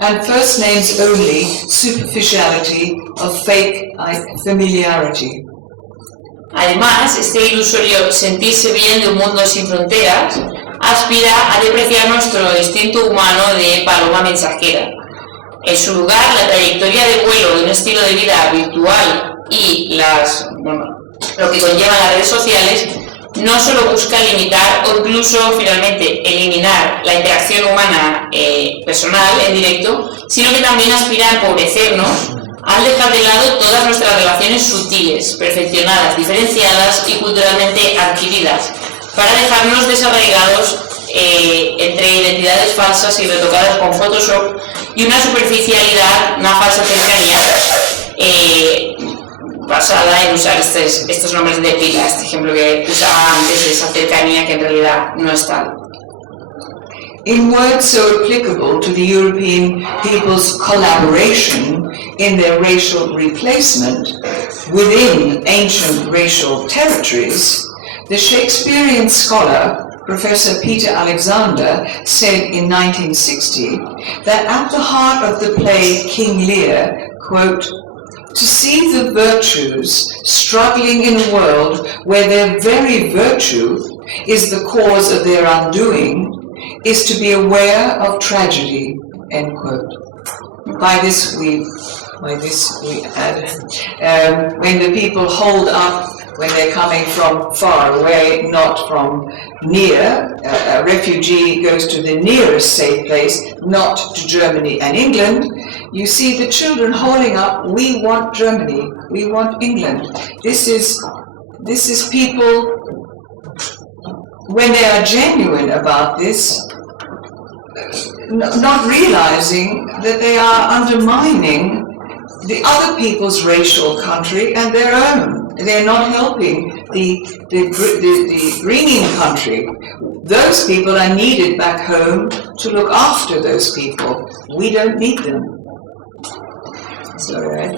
and first names only superficiality of fake familiarity. Además, este ilusorio sentirse bien de un mundo sin fronteras aspira a depreciar nuestro instinto humano de paloma mensajera. En su lugar, la trayectoria de vuelo de un estilo de vida virtual y lo que conllevan las redes sociales no solo busca limitar o incluso finalmente eliminar la interacción humana personal en directo, sino que también aspira a empobrecernos al dejar de lado todas nuestras relaciones sutiles, perfeccionadas, diferenciadas y culturalmente adquiridas, para dejarnos desarraigados entre identidades falsas y retocadas con Photoshop y una superficialidad, una falsa cercanía basada en usar estos nombres de pila, este ejemplo que usaba antes de esa cercanía que en realidad no es tal. In words so applicable to the European people's collaboration in their racial replacement within ancient racial territories, the Shakespearean scholar Professor Peter Alexander said in 1960 that at the heart of the play King Lear, quote, to see the virtues struggling in a world where their very virtue is the cause of their undoing is to be aware of tragedy, end quote. By this we add, when the people hold up, when they're coming from far away, not from near, a refugee goes to the nearest safe place, not to Germany and England, you see the children holding up, we want Germany, we want England. This is people, when they are genuine about this, not realizing that they are undermining the other people's racial country and their own. They're not helping the bringing country. Those people are needed back home to look after those people. We don't need them. Sorry.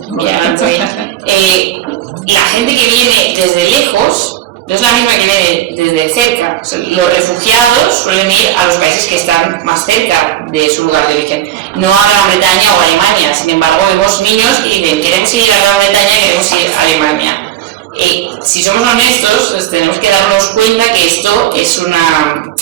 La gente que viene desde lejos no es la misma que viene desde cerca. O sea, los refugiados suelen ir a los países que están más cerca de su lugar de origen, no a Gran Bretaña o Alemania. Sin embargo, vemos niños que dicen, queremos ir a Gran Bretaña, queremos ir a Alemania. Si somos honestos, pues tenemos que darnos cuenta que esto es una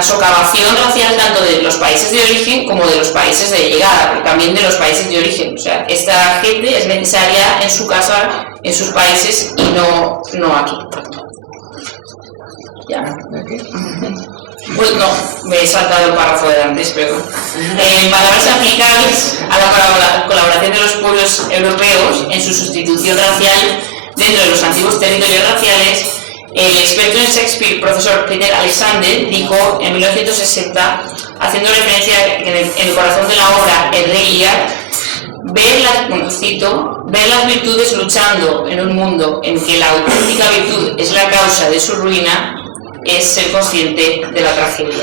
socavación racial tanto de los países de origen como de los países de llegada, pero también de los países de origen. O sea, esta gente es necesaria en su casa, en sus países y no aquí. Ya. Pues no, me he saltado el párrafo de antes, perdón. En palabras aplicables a la colaboración de los pueblos europeos en su sustitución racial dentro de los antiguos territorios raciales, el experto en Shakespeare, profesor Peter Alexander, dijo en 1960, haciendo referencia en el corazón de la obra El Rey Lear, ver las virtudes luchando en un mundo en que la auténtica virtud es la causa de su ruina, es ser consciente de la tragedia.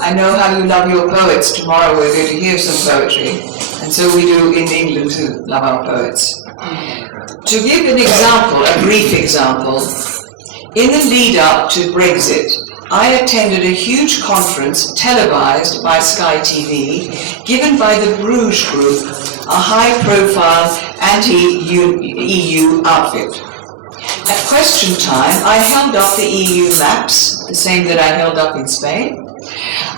I know how you love your poets. Tomorrow we're going to hear some poetry, and so we do in England to love our poets. To give an example, a brief example, in the lead up to Brexit, I attended a huge conference televised by Sky TV, given by the Bruges Group, a high-profile anti-EU outfit. At question time, I held up the EU maps, the same that I held up in Spain.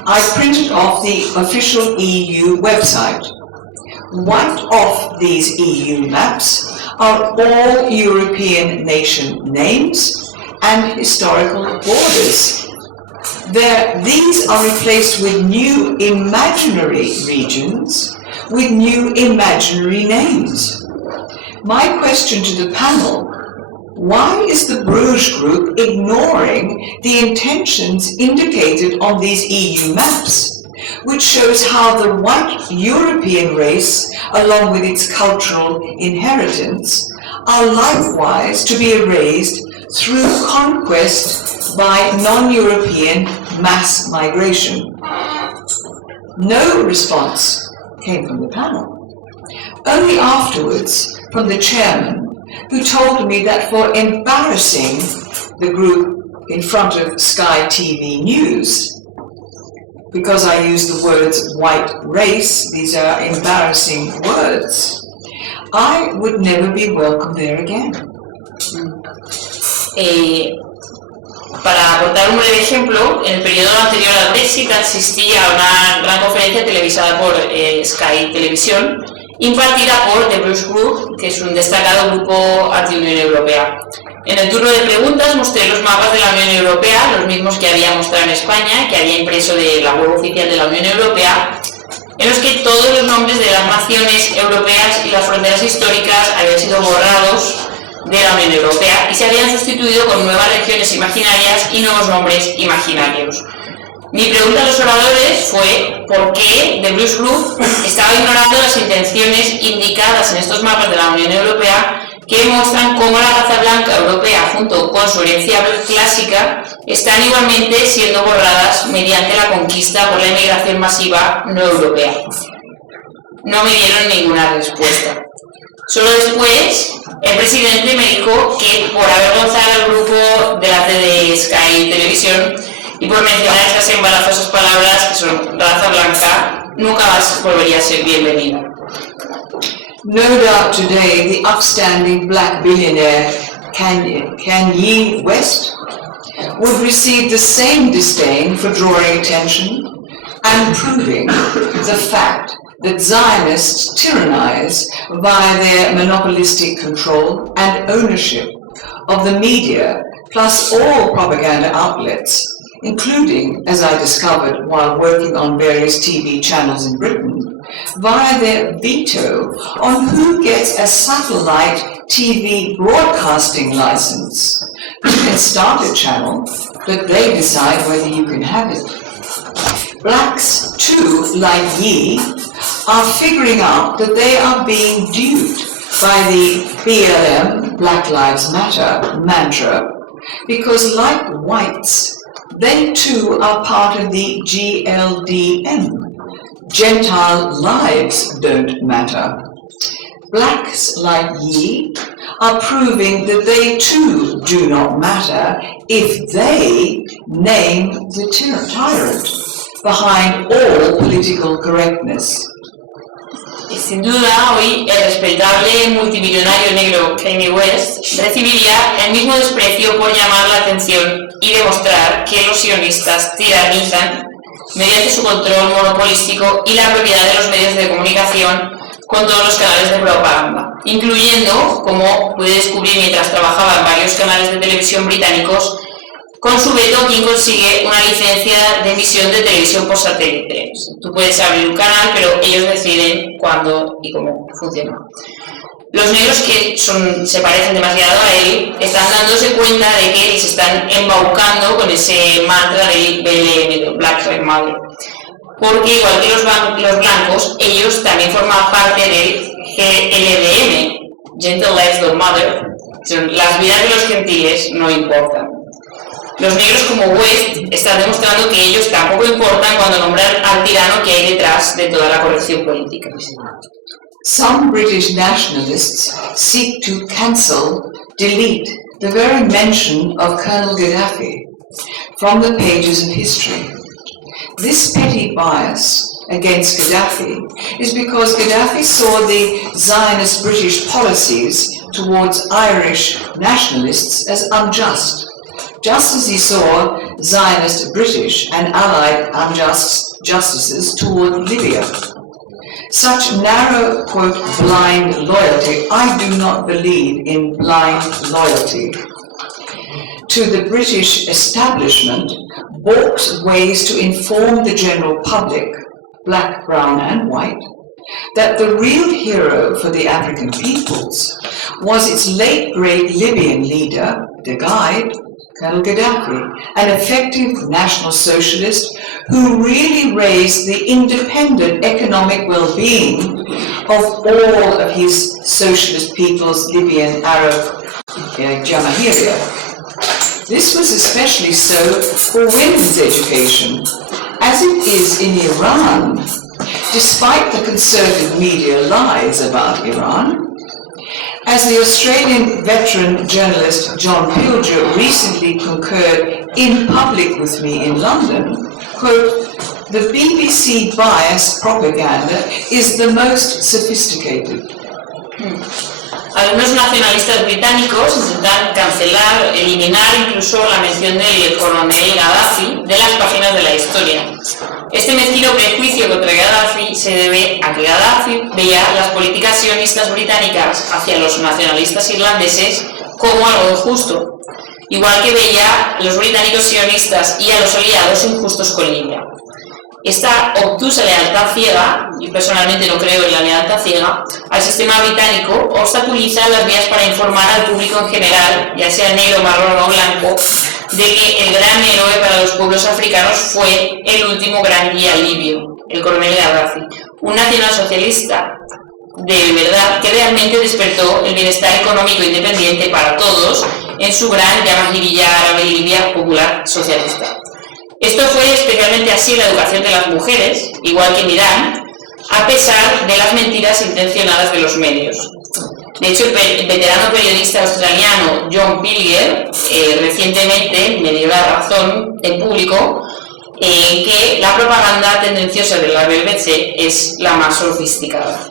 I printed off the official EU website. Wiped off these EU maps are all European nation names and historical borders. These are replaced with new imaginary regions with new imaginary names. My question to the panel: why is the Bruges Group ignoring the intentions indicated on these EU maps, which shows how the white European race, along with its cultural inheritance, are likewise to be erased through conquest by non-European mass migration? No response came from the panel. Only afterwards from the chairman, who told me that for embarrassing the group in front of Sky TV News, because I used the words white race, these are embarrassing words, I would never be welcome there again. Para aportar un breve ejemplo, en el periodo anterior al Brexit asistía a una gran conferencia televisada por Sky Televisión, impartida por The Bruges Group, que es un destacado grupo anti-Unión Europea. En el turno de preguntas mostré los mapas de la Unión Europea, los mismos que había mostrado en España, que había impreso de la web oficial de la Unión Europea, en los que todos los nombres de las naciones europeas y las fronteras históricas habían sido borrados de la Unión Europea y se habían sustituido con nuevas regiones imaginarias y nuevos nombres imaginarios. Mi pregunta a los oradores fue ¿por qué The Bruges Group estaba ignorando las intenciones indicadas en estos mapas de la Unión Europea que muestran cómo la raza blanca europea junto con su herencia clásica están igualmente siendo borradas mediante la conquista por la inmigración masiva no europea? No me dieron ninguna respuesta. Solo después, el presidente me dijo que por avergonzar al grupo delante de Sky Televisión y por mencionar estas embarazosas palabras que son raza blanca, nunca más volvería a ser bienvenida. No doubt today the upstanding black billionaire Kanye West would receive the same disdain for drawing attention and proving the fact that Zionists tyrannize via their monopolistic control and ownership of the media plus all propaganda outlets, including, as I discovered while working on various TV channels in Britain, via their veto on who gets a satellite TV broadcasting license. You can start a channel, but they decide whether you can have it. Blacks, too, like ye, are figuring out that they are being duped by the BLM, Black Lives Matter, mantra, because like whites, they too are part of the GLDM. Gentile lives don't matter. Blacks like ye are proving that they too do not matter if they name the tyrant behind all political correctness. Y sin duda, hoy el respetable multimillonario negro Kanye West recibiría el mismo desprecio por llamar la atención y demostrar que los sionistas tiranizan mediante su control monopolístico y la propiedad de los medios de comunicación con todos los canales de propaganda, incluyendo, como pude descubrir mientras trabajaba en varios canales de televisión británicos, con su veto quien consigue una licencia de emisión de televisión por satélite. Tú puedes abrir un canal, pero ellos deciden cuándo y cómo funciona. Los negros que se parecen demasiado a él están dándose cuenta de que se están embaucando con ese mantra del BLM, Black Lives Matter. Porque igual que los blancos, ellos también forman parte del GLDM, Gentle Lives Don't Matter. Las vidas de los gentiles no importan. Los negros como West están demostrando que ellos tampoco importan cuando nombran al tirano que hay detrás de toda la corrección política. Some British nationalists seek to cancel, delete the very mention of Colonel Gaddafi from the pages of history. This petty bias against Gaddafi is because Gaddafi saw the Zionist British policies towards Irish nationalists as unjust, just as he saw Zionist British and Allied unjust justices toward Libya. Such narrow, quote, blind loyalty, I do not believe in blind loyalty, to the British establishment balks ways to inform the general public, black, brown and white, that the real hero for the African peoples was its late great Libyan leader, the guide, Colonel Gaddafi, an effective national socialist who really raised the independent economic well-being of all of his socialist peoples, Libyan, Arab, Jamahiriya. This was especially so for women's education, as it is in Iran, despite the conservative media lies about Iran. As the Australian veteran journalist John Pilger recently concurred in public with me in London, quote, the BBC biased propaganda is the most sophisticated. Algunos nacionalistas británicos intentan cancelar, eliminar incluso la mención del coronel Gaddafi de las páginas de la historia. Este mezquino prejuicio contra Gaddafi se debe a que Gaddafi veía las políticas sionistas británicas hacia los nacionalistas irlandeses como algo injusto, igual que veía a los británicos sionistas y a los aliados injustos con Libia. Esta obtusa lealtad ciega, y personalmente no creo en la lealtad ciega, al sistema británico obstaculiza las vías para informar al público en general, ya sea negro, marrón o blanco, de que el gran héroe para los pueblos africanos fue el último gran guía libio, el coronel Gaddafi, un nacionalsocialista de verdad que realmente despertó el bienestar económico independiente para todos en su gran Jamahiriya árabe Libia popular socialista. Esto fue especialmente así en la educación de las mujeres, igual que en Irán, a pesar de las mentiras intencionadas de los medios. De hecho, el veterano periodista australiano John Pilger recientemente me dio la razón en público en que la propaganda tendenciosa de la BBC es la más sofisticada.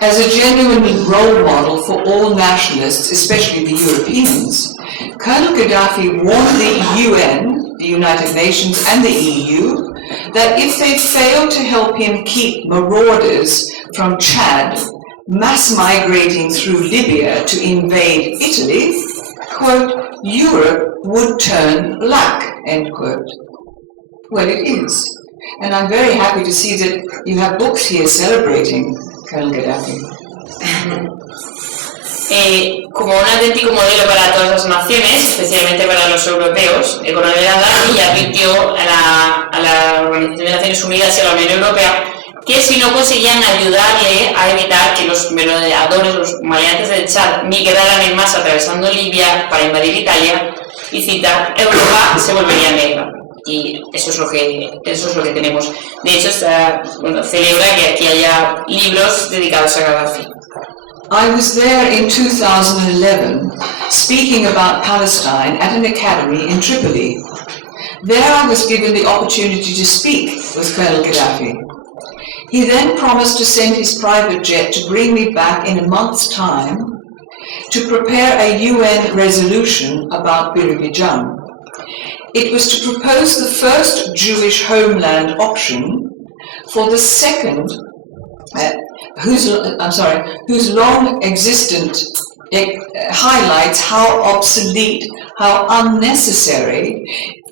As a genuine role model for all nationalists, especially the Europeans, Colonel Gaddafi warned the UN, the United Nations and the EU, that if they fail to help him keep marauders from Chad mass migrating through Libya to invade Italy, quote, Europe would turn black, end quote. Well, it is. And I'm very happy to see that you have books here celebrating Colonel Gaddafi. Como un auténtico modelo para todas las naciones, especialmente para los europeos, el coronel Gaddafi ya advirtió a la Organización de Naciones Unidas y a la Unión Europea que si no conseguían ayudarle a evitar que los merodeadores, los maleantes del Chad, migraran en masa atravesando Libia para invadir Italia, y cita, Europa se volvería negra. Y eso es lo que tenemos. De hecho, celebra que aquí haya libros dedicados a Gaddafi. I was there in 2011 speaking about Palestine at an academy in Tripoli. There I was given the opportunity to speak with Colonel Gaddafi. He then promised to send his private jet to bring me back in a month's time to prepare a UN resolution about Biribijam. It was to propose the first Jewish homeland option for the second, whose long existence highlights how obsolete, how unnecessary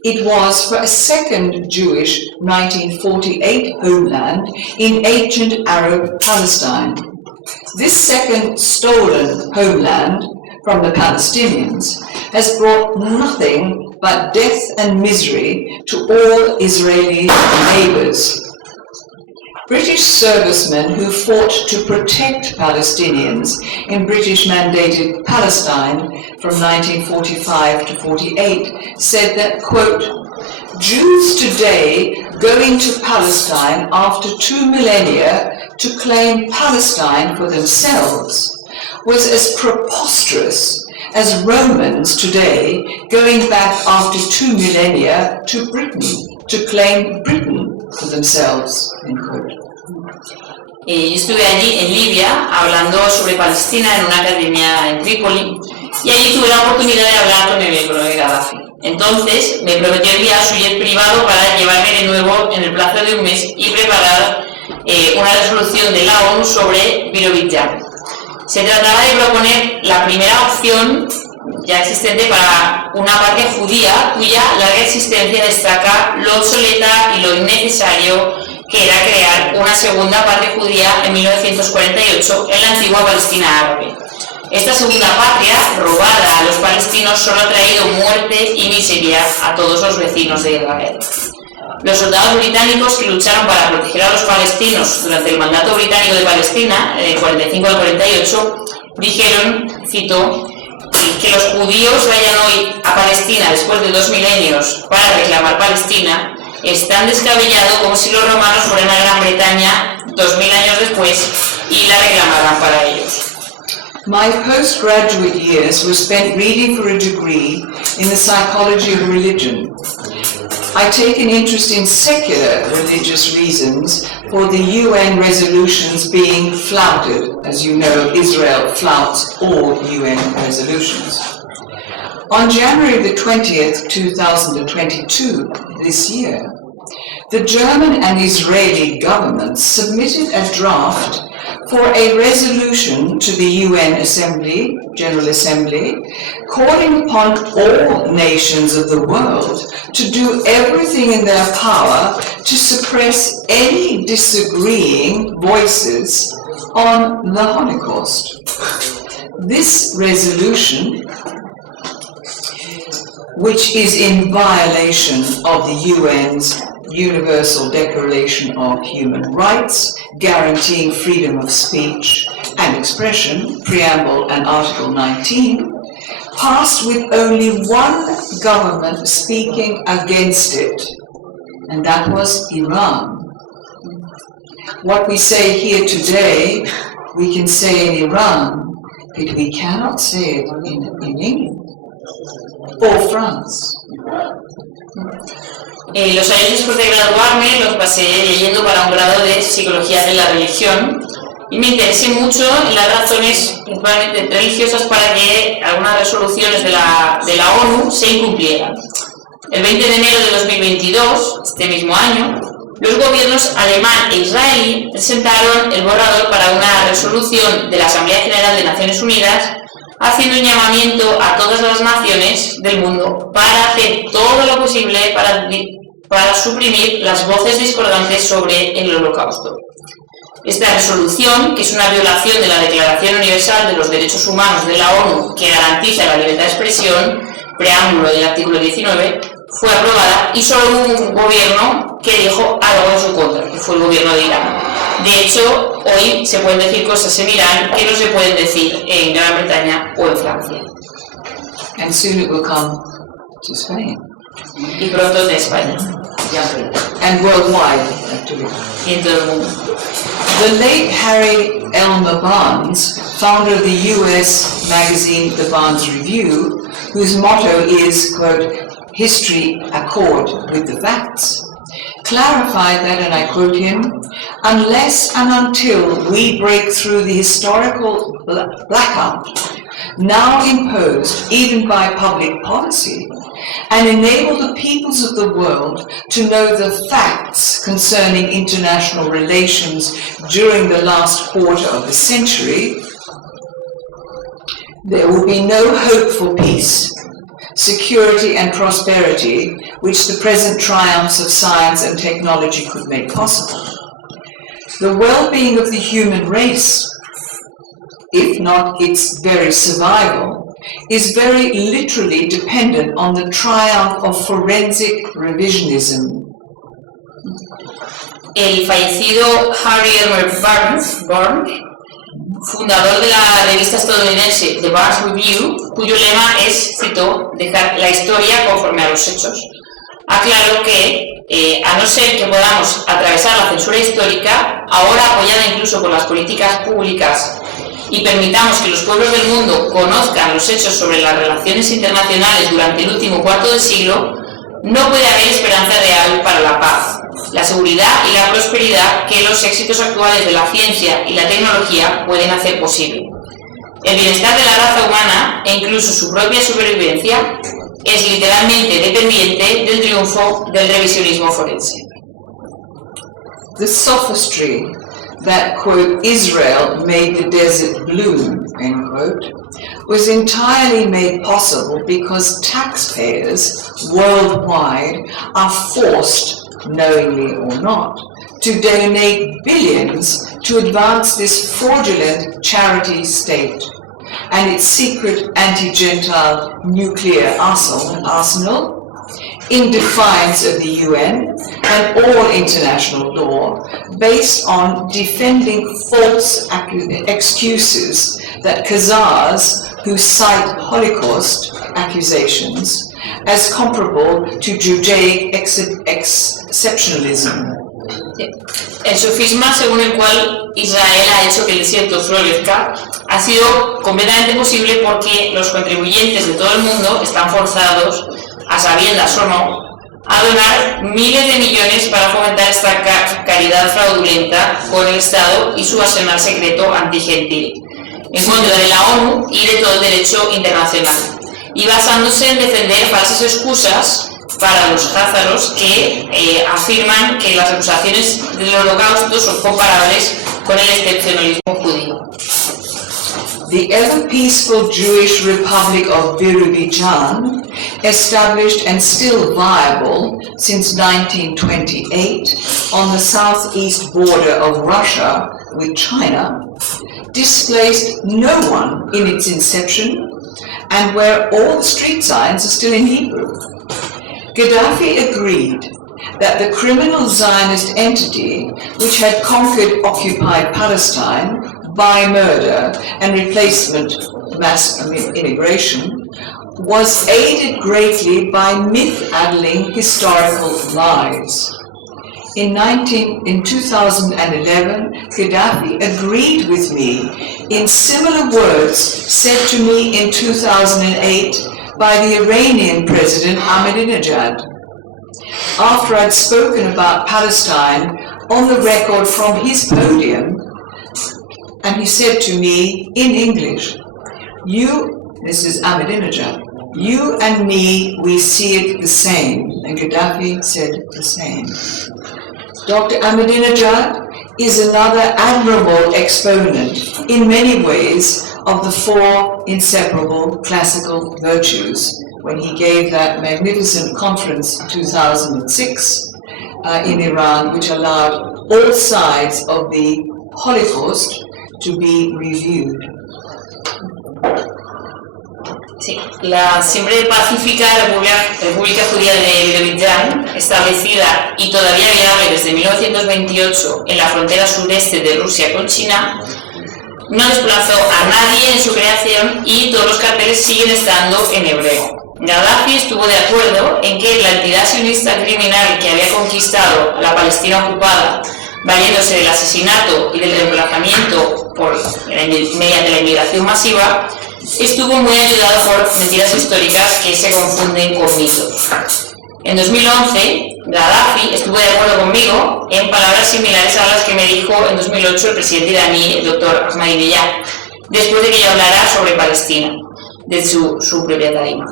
it was for a second Jewish 1948 homeland in ancient Arab Palestine. This second stolen homeland from the Palestinians has brought nothing but death and misery to all Israeli neighbors. British servicemen who fought to protect Palestinians in British-mandated Palestine from 1945 to 48 said that, quote, Jews today going to Palestine after 2 millennia to claim Palestine for themselves was as preposterous as Romans today going back after 2 millennia to Britain to claim Britain for themselves, end quote. Yo estuve allí en Libia hablando sobre Palestina en una academia en Trípoli y allí tuve la oportunidad de hablar con el coronel Gaddafi. Entonces me prometió enviar su jet privado para llevarme de nuevo en el plazo de un mes y preparar una resolución de la ONU sobre Birobidján. Se trataba de proponer la primera opción ya existente para una parte judía cuya larga existencia destaca lo obsoleta y lo innecesario que era crear una segunda parte judía en 1948 en la antigua Palestina árabe. Esta segunda patria, robada a los palestinos, solo ha traído muerte y miseria a todos los vecinos de Israel. Los soldados británicos que lucharon para proteger a los palestinos durante el mandato británico de Palestina, del 45 al 48, dijeron, cito, que los judíos vayan hoy a Palestina después de 2 milenios para reclamar Palestina es tan descabellado como si los romanos fueran a Gran Bretaña 2000 años después y la reclamaran para ellos. My postgraduate years were spent reading for a degree in the psychology of religion. I take an interest in secular religious reasons for the UN resolutions being flouted. As you know, Israel flouts all UN resolutions. On January the 20th, 2022, this year, the German and Israeli governments submitted a draft for a resolution to the UN Assembly, General Assembly, calling upon all nations of the world to do everything in their power to suppress any disagreeing voices on the Holocaust. This resolution, which is in violation of the UN's Universal Declaration of Human Rights, guaranteeing freedom of speech and expression, Preamble and Article 19, passed with only one government speaking against it, and that was Iran. What we say here today, we can say in Iran, but we cannot say it in England or France. Los años después de graduarme los pasé leyendo para un grado de psicología de la religión y me interesé mucho en las razones principalmente religiosas para que algunas resoluciones de la ONU se incumplieran. el 20 de enero de 2022, este mismo año, los gobiernos alemán e israelí presentaron el borrador para una resolución de la Asamblea General de Naciones Unidas haciendo un llamamiento a todas las naciones del mundo para hacer todo lo posible para suprimir las voces discordantes sobre el Holocausto. Esta resolución, que es una violación de la Declaración Universal de los Derechos Humanos de la ONU que garantiza la libertad de expresión, preámbulo del artículo 19, fue aprobada y solo hubo un gobierno que dijo algo en su contra, que fue el gobierno de Irán. De hecho, hoy se pueden decir cosas en Irán que no se pueden decir en Gran Bretaña o en Francia. And soon it will come to Spain. Y pronto de España. And worldwide, actually. Y en todo el mundo. The late Harry Elmer Barnes, founder of the US magazine The Barnes Review, whose motto is, quote, history accord with the facts, clarified that, and I quote him, unless and until we break through the historical blackout now imposed even by public policy and enable the peoples of the world to know the facts concerning international relations during the last quarter of the century, there will be no hope for peace, security and prosperity which the present triumphs of science and technology could make possible. The well-being of the human race, if not its very survival, is very literally dependent on the triumph of forensic revisionism. El fallecido Harry Elmer Barnes, fundador de la revista estadounidense The Barnes Review, cuyo lema es, cito, dejar la historia conforme a los hechos, aclaró que, a no ser que podamos atravesar la censura histórica, ahora apoyada incluso por las políticas públicas, y permitamos que los pueblos del mundo conozcan los hechos sobre las relaciones internacionales durante el último cuarto de siglo, no puede haber esperanza real para la paz, la seguridad y la prosperidad que los éxitos actuales de la ciencia y la tecnología pueden hacer posible. El bienestar de la raza humana, e incluso su propia supervivencia, es literalmente dependiente del triunfo del revisionismo forense. The sophistry that, quote, Israel made the desert bloom, end quote, was entirely made possible because taxpayers worldwide are forced, knowingly or not, to donate billions to advance this fraudulent charity state and its secret anti-Gentile nuclear arsenal in defiance of the UN and all international law, based on defending false excuses that Khazars who cite Holocaust accusations as comparable to Judaic exceptionalism. El sofisma según el cual Israel ha hecho que el desierto florezca ha sido completamente posible porque los contribuyentes de todo el mundo están forzados, a sabiendas o no, a donar miles de millones para fomentar esta caridad fraudulenta con el Estado y su arsenal secreto antigentil, en contra de la ONU y de todo el derecho internacional, y basándose en defender falsas excusas para los házaros que afirman que las acusaciones del Holocausto son comparables con el excepcionalismo judío. The ever peaceful Jewish Republic of Azerbaijan, established and still viable since 1928 on the southeast border of Russia with China, displaced no one in its inception and where all the street signs are still in Hebrew. Gaddafi agreed that the criminal Zionist entity which had conquered occupied Palestine by murder and replacement mass immigration was aided greatly by myth-addling historical lies. In 2011, Gaddafi agreed with me in similar words said to me in 2008 by the Iranian President Ahmadinejad. After I'd spoken about Palestine on the record from his podium, and he said to me in English, this is Ahmadinejad, You and me, we see it the same. And Gaddafi said the same. Dr. Ahmadinejad is another admirable exponent in many ways of the four inseparable classical virtues when he gave that magnificent conference in 2006 in Iran, which allowed all sides of the Holocaust to be reviewed. Sí, la siempre pacífica República Judía de Birmania, establecida y todavía viable desde 1928 en la frontera sureste de Rusia con China, no desplazó a nadie en su creación y todos los carteles siguen estando en hebreo. Gaddafi estuvo de acuerdo en que la entidad sionista criminal que había conquistado la Palestina ocupada, valiéndose del asesinato y del reemplazamiento mediante la inmigración masiva, estuvo muy ayudado por mentiras históricas que se confunden con mitos. En 2011, Gaddafi estuvo de acuerdo conmigo en palabras similares a las que me dijo en 2008 el presidente iraní, el doctor Ahmadinejad, después de que yo hablara sobre Palestina, de su propia tarima.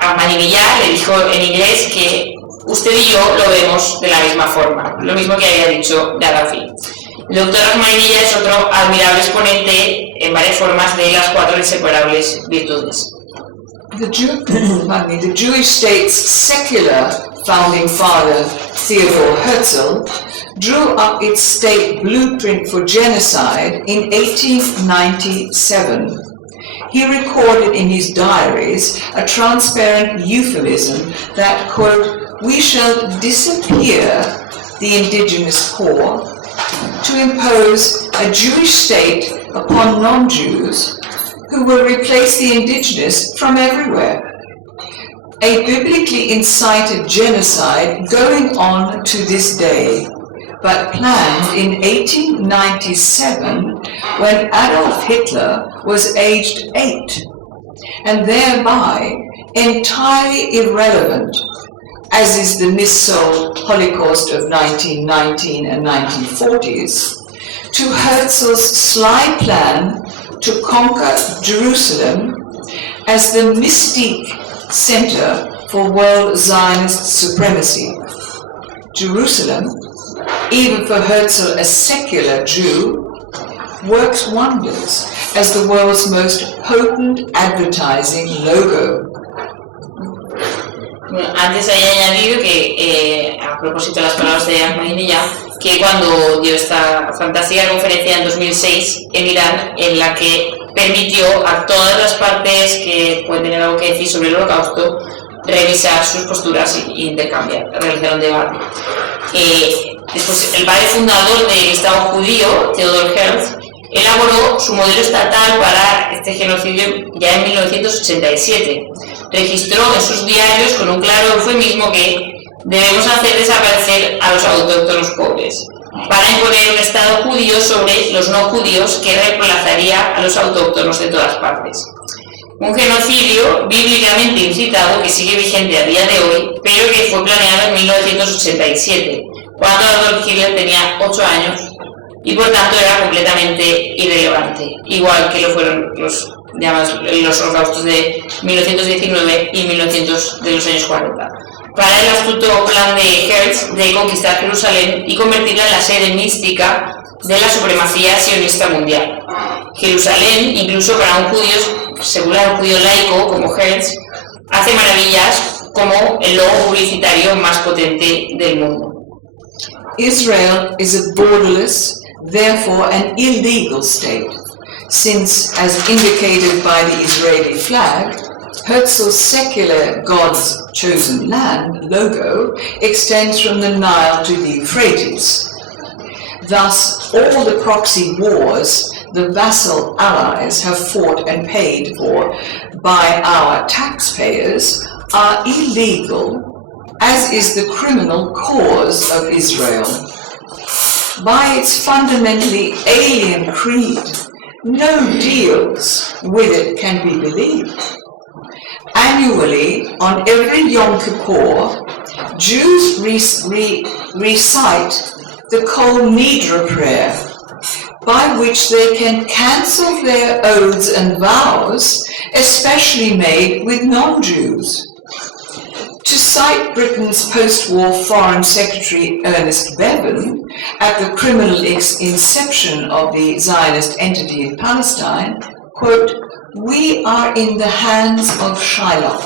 Ahmadinejad le dijo en inglés que usted y yo lo vemos de la misma forma, lo mismo que había dicho Gaddafi. El doctor Ahmadinejad es otro admirable exponente en varias formas de las cuatro inseparables virtudes. The Jewish state's secular founding father, Theodor Herzl, drew up its state blueprint for genocide in 1897. He recorded in his diaries a transparent euphemism that, quote, "We shall disappear the indigenous poor to impose a Jewish state upon non-Jews who will replace the indigenous from everywhere. A biblically incited genocide going on to this day, but planned in 1897 when Adolf Hitler was aged 8, and thereby entirely irrelevant, as is the missold Holocaust of 1919 and 1940s, to Herzl's sly plan to conquer Jerusalem as the mystique center for world Zionist supremacy. Jerusalem, even for Herzl, a secular Jew, works wonders as the world's most potent advertising logo. Antes había añadido que, a propósito de las palabras de Ahmadinejad, que cuando dio esta fantástica conferencia en 2006 en Irán, en la que permitió a todas las partes que pueden tener algo que decir sobre el Holocausto revisar sus posturas e intercambiar, realizar un debate. Después, el padre fundador del Estado judío, Theodor Herzl, elaboró su modelo estatal para este genocidio ya en 1987. Registró en sus diarios con un claro eufemismo que debemos hacer desaparecer a los autóctonos pobres para imponer un Estado judío sobre los no judíos que reemplazaría a los autóctonos de todas partes. Un genocidio bíblicamente incitado que sigue vigente a día de hoy, pero que fue planeado en 1987, cuando Adolf Hitler tenía 8 años y por tanto era completamente irrelevante, igual que lo fueron los holocaustos de 1919 y 1900 de los años 40. Para el astuto plan de Herzl de conquistar Jerusalén y convertirla en la sede mística de la supremacía sionista mundial. Jerusalén, incluso para un judío secular, un judío laico como Herzl, hace maravillas como el logo publicitario más potente del mundo. Israel is a borderless, therefore an illegal state, since, as indicated by the Israeli flag, Herzl's secular God's chosen land logo extends from the Nile to the Euphrates. Thus, all the proxy wars the vassal allies have fought and paid for by our taxpayers are illegal, as is the criminal cause of Israel. By its fundamentally alien creed, no deals with it can be believed. Annually, on every Yom Kippur, Jews recite the Kol Nidra prayer, by which they can cancel their oaths and vows, especially made with non-Jews. To cite Britain's post-war Foreign Secretary Ernest Bevin at the criminal inception of the Zionist entity in Palestine, quote, "We are in the hands of Shylock."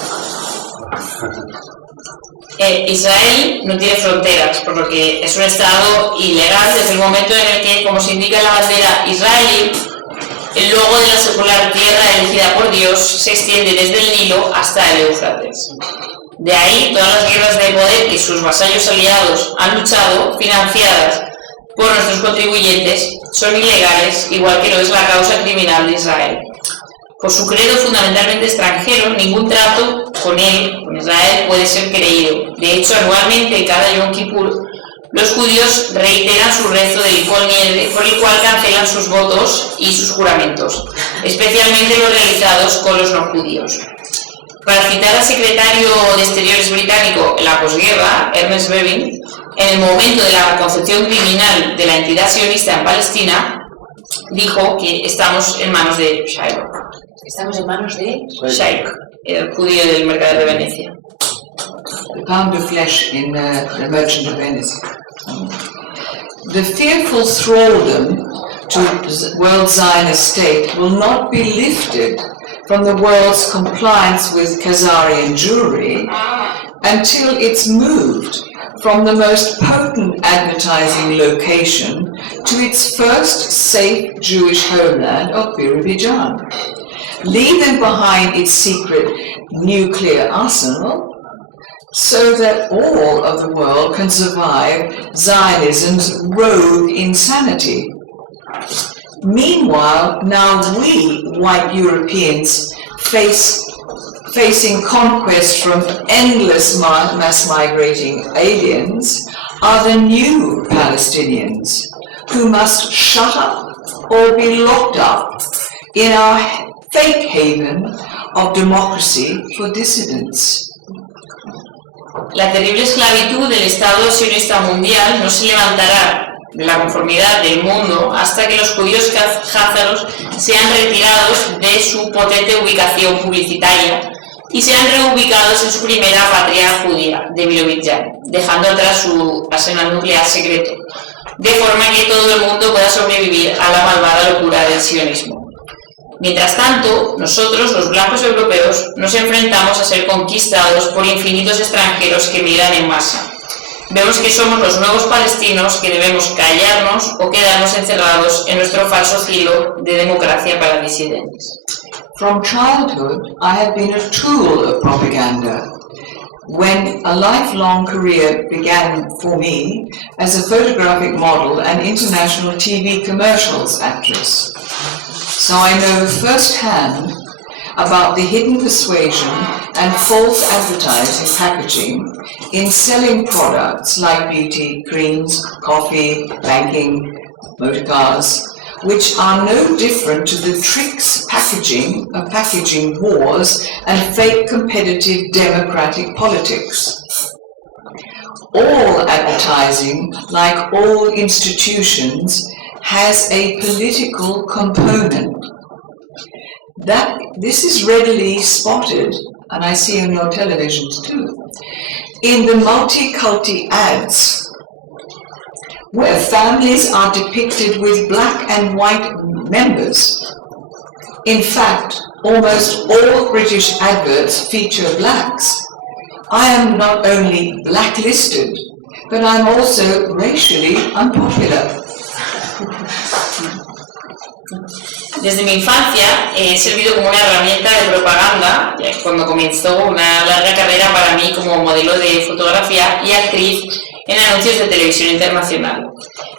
Israel no tiene fronteras, por lo que es un estado ilegal desde el momento en el que, como se indica en la bandera israelí, el logo de la secular tierra elegida por Dios se extiende desde el Nilo hasta el Éufrates. De ahí todas las guerras de poder que sus vasallos aliados han luchado, financiadas por nuestros contribuyentes, son ilegales, igual que lo es la causa criminal de Israel. Por su credo fundamentalmente extranjero, ningún trato con él, con Israel, puede ser creído. De hecho, anualmente, cada Yom Kippur, los judíos reiteran su rezo del Kol Nidre, por el cual cancelan sus votos y sus juramentos, especialmente los realizados con los no judíos. Para citar al secretario de Exteriores británico en la posguerra, Ernest Bevin, en el momento de la concepción criminal de la entidad sionista en Palestina, dijo que estamos en manos de Shylock. Estamos en manos de Shylock, el judío del mercader de Venecia. The pound of flesh in the Merchant of Venice. The fearful thraldom to the world Zionist state will not be lifted from the world's compliance with Khazarian Jewry until it's moved from the most potent advertising location to its first safe Jewish homeland of Birobidzhan, leaving behind its secret nuclear arsenal so that all of the world can survive Zionism's rogue insanity. Meanwhile, now we, white Europeans, facing conquest from endless mass migrating aliens, are the new Palestinians who must shut up or be locked up in our fake haven of democracy for dissidents. La terrible esclavitud del Estado sionista mundial no se levantará de la conformidad del mundo hasta que los judíos házaros sean retirados de su potente ubicación publicitaria y sean reubicados en su primera patria judía, de Birobidzhan, dejando atrás su arsenal nuclear secreto, de forma que todo el mundo pueda sobrevivir a la malvada locura del sionismo. Mientras tanto, nosotros, los blancos europeos, nos enfrentamos a ser conquistados por infinitos extranjeros que migran en masa. Vemos que somos los nuevos palestinos que debemos callarnos o quedarnos encerrados en nuestro falso filo de democracia para disidentes. From childhood, I have been a tool of propaganda. When a lifelong career began for me as a photographic model and international TV commercials actress. So I know firsthand about the hidden persuasion and false advertising packaging in selling products like beauty, creams, coffee, banking, motor cars, which are no different to the tricks of packaging wars and fake competitive democratic politics. All advertising, like all institutions, has a political component. This is readily spotted, and I see on your televisions too, in the multi-culti ads, where families are depicted with black and white members. In fact, almost all British adverts feature blacks. I am not only blacklisted, but I'm also racially unpopular. Desde mi infancia he servido como una herramienta de propaganda, cuando comenzó una larga carrera para mí como modelo de fotografía y actriz en anuncios de televisión internacional.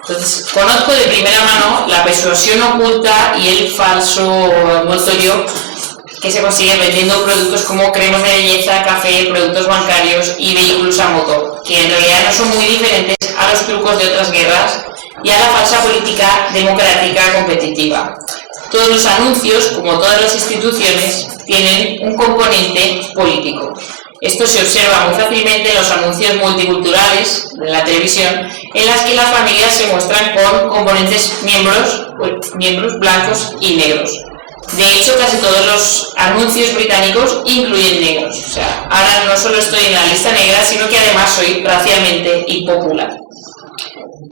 Entonces, conozco de primera mano la persuasión oculta y el falso envoltorio que se consigue vendiendo productos como cremas de belleza, café, productos bancarios y vehículos a motor, que en realidad no son muy diferentes a los trucos de otras guerras y a la falsa política democrática competitiva. Todos los anuncios, como todas las instituciones, tienen un componente político. Esto se observa muy fácilmente en los anuncios multiculturales de la televisión, en las que las familias se muestran con componentes miembros blancos y negros. De hecho, casi todos los anuncios británicos incluyen negros. O sea, ahora no solo estoy en la lista negra, sino que además soy racialmente impopular.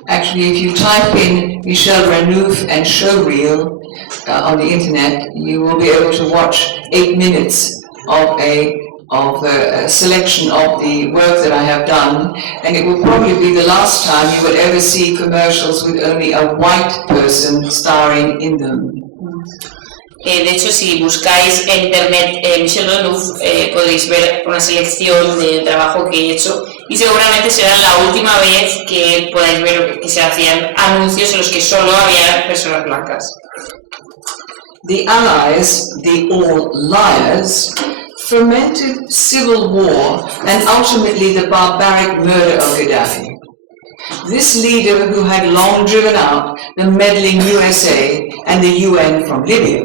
Actually, if you type in Michèle Renouf and showreel on the internet, you will be able to watch 8 minutes of a selection of the work that I have done, and it will probably be the last time you will ever see commercials with only a white person starring in them. De hecho, si buscáis en internet Michèle Renouf, podéis ver una selección del trabajo que he hecho y seguramente será la última vez que podáis ver que se hacían anuncios en los que solo había personas blancas. The Allies, the All Liars, fomented civil war and ultimately the barbaric murder of Gaddafi. This leader, who had long driven out the meddling USA and the UN from Libya,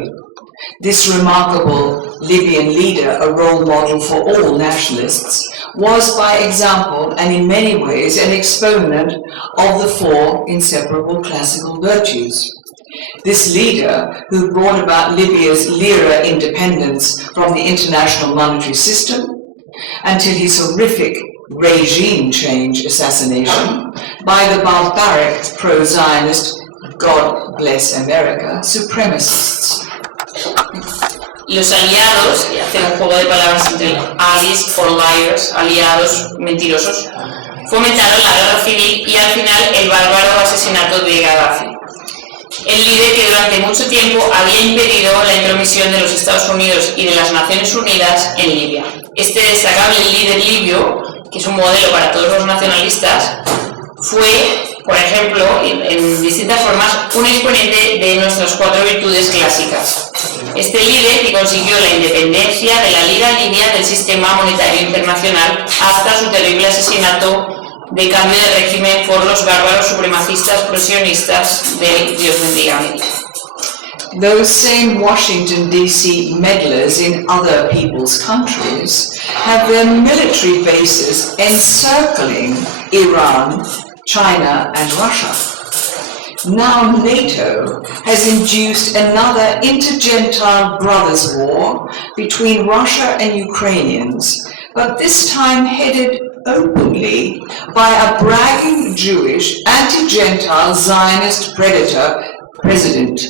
this remarkable Libyan leader, a role model for all nationalists, was by example and in many ways an exponent of the four inseparable classical virtues. This leader, who brought about Libya's lira independence from the international monetary system until his horrific regime change assassination by the barbaric pro-Zionist, God bless America, supremacists. Los aliados, y hacen un juego de palabras entre allies for liars, aliados mentirosos, fomentaron la guerra civil y al final el bárbaro asesinato de Gaddafi, el líder que durante mucho tiempo había impedido la intromisión de los Estados Unidos y de las Naciones Unidas en Libia. Este destacable líder libio, que es un modelo para todos los nacionalistas, fue, por ejemplo, en distintas formas, un exponente de nuestras 4 virtudes clásicas. Este líder que consiguió la independencia de la lira libia del sistema monetario internacional hasta su terrible asesinato de cambio de régimen por los bárbaros supremacistas prosionistas de Dios bendiga América. Those same Washington, D.C. meddlers in other people's countries have their military bases encircling Iran, China and Russia. Now NATO has induced another intergentile brothers' war between Russia and Ukrainians, but this time headed openly by a bragging Jewish anti-Gentile Zionist predator president.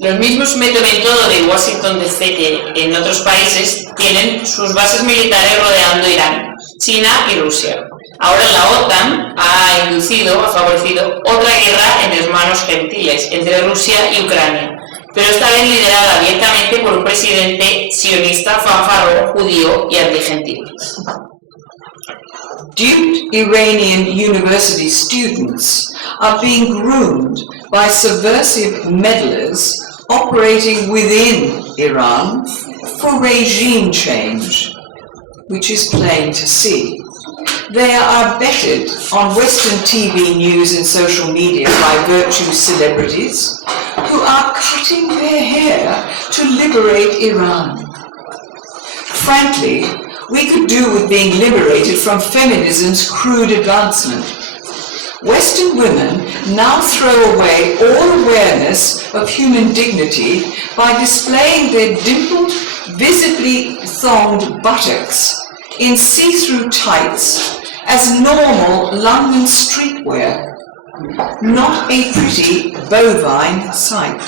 Los mismos métodos de Washington DC que en otros países tienen sus bases militares rodeando Irán, China y Rusia. Ahora la OTAN ha favorecido otra guerra en hermanos gentiles entre Rusia y Ucrania, pero esta vez liderada abiertamente por un presidente sionista, fanfarrón, judío y antigentil. Duped Iranian university students are being groomed by subversive meddlers operating within Iran for regime change, which is plain to see. They are betted on Western TV news and social media by virtue celebrities who are cutting their hair to liberate Iran. Frankly, we could do with being liberated from feminism's crude advancement. Western women now throw away all awareness of human dignity by displaying their dimpled, visibly thonged buttocks in see-through tights as normal London streetwear, not a pretty bovine sight.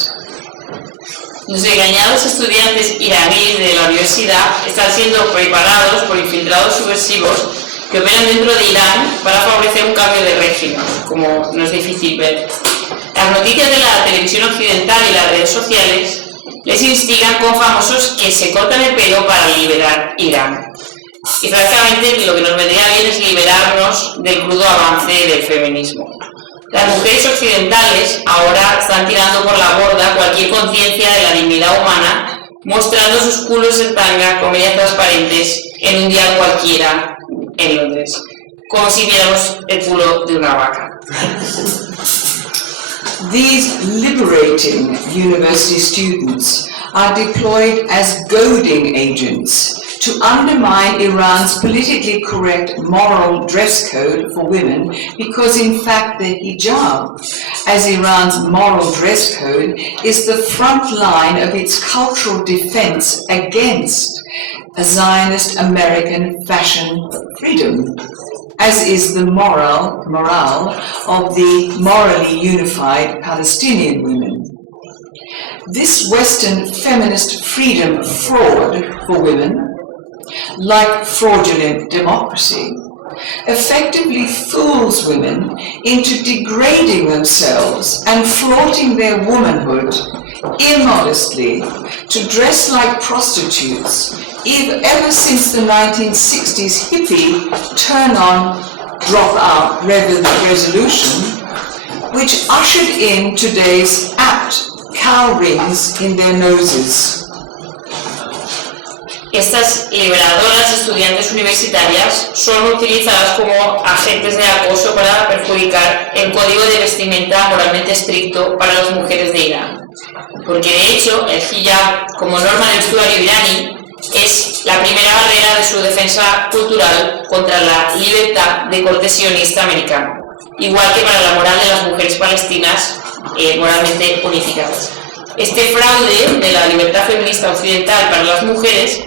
Los engañados estudiantes iraníes de la universidad están siendo preparados por infiltrados subversivos que operan dentro de Irán para favorecer un cambio de régimen, como no es difícil ver. Las noticias de la televisión occidental y las redes sociales les instigan con famosos que se cortan el pelo para liberar Irán. Y francamente lo que nos vendría bien es liberarnos del crudo avance del feminismo. Las mujeres occidentales ahora están tirando por la borda cualquier conciencia de la dignidad humana, mostrando sus culos en tanga con medias transparentes en un día cualquiera en Londres, como si viéramos el culo de una vaca. These liberating university students are deployed as goading agents to undermine Iran's politically correct moral dress code for women, because in fact the hijab, as Iran's moral dress code, is the front line of its cultural defense against a Zionist American fashion freedom, as is the morale of the morally unified Palestinian women. This Western feminist freedom fraud for women, like fraudulent democracy, effectively fools women into degrading themselves and flaunting their womanhood immodestly to dress like prostitutes, ever since the 1960s hippie turn-on, drop-out resolution, which ushered in today's apt cow rings in their noses. Estas liberadoras estudiantes universitarias son utilizadas como agentes de acoso para perjudicar el código de vestimenta moralmente estricto para las mujeres de Irán. Porque de hecho el hijab como norma de vestuario iraní es la primera barrera de su defensa cultural contra la libertad de corte sionista americano, igual que para la moral de las mujeres palestinas moralmente unificadas. Este fraude de la libertad feminista occidental para las mujeres,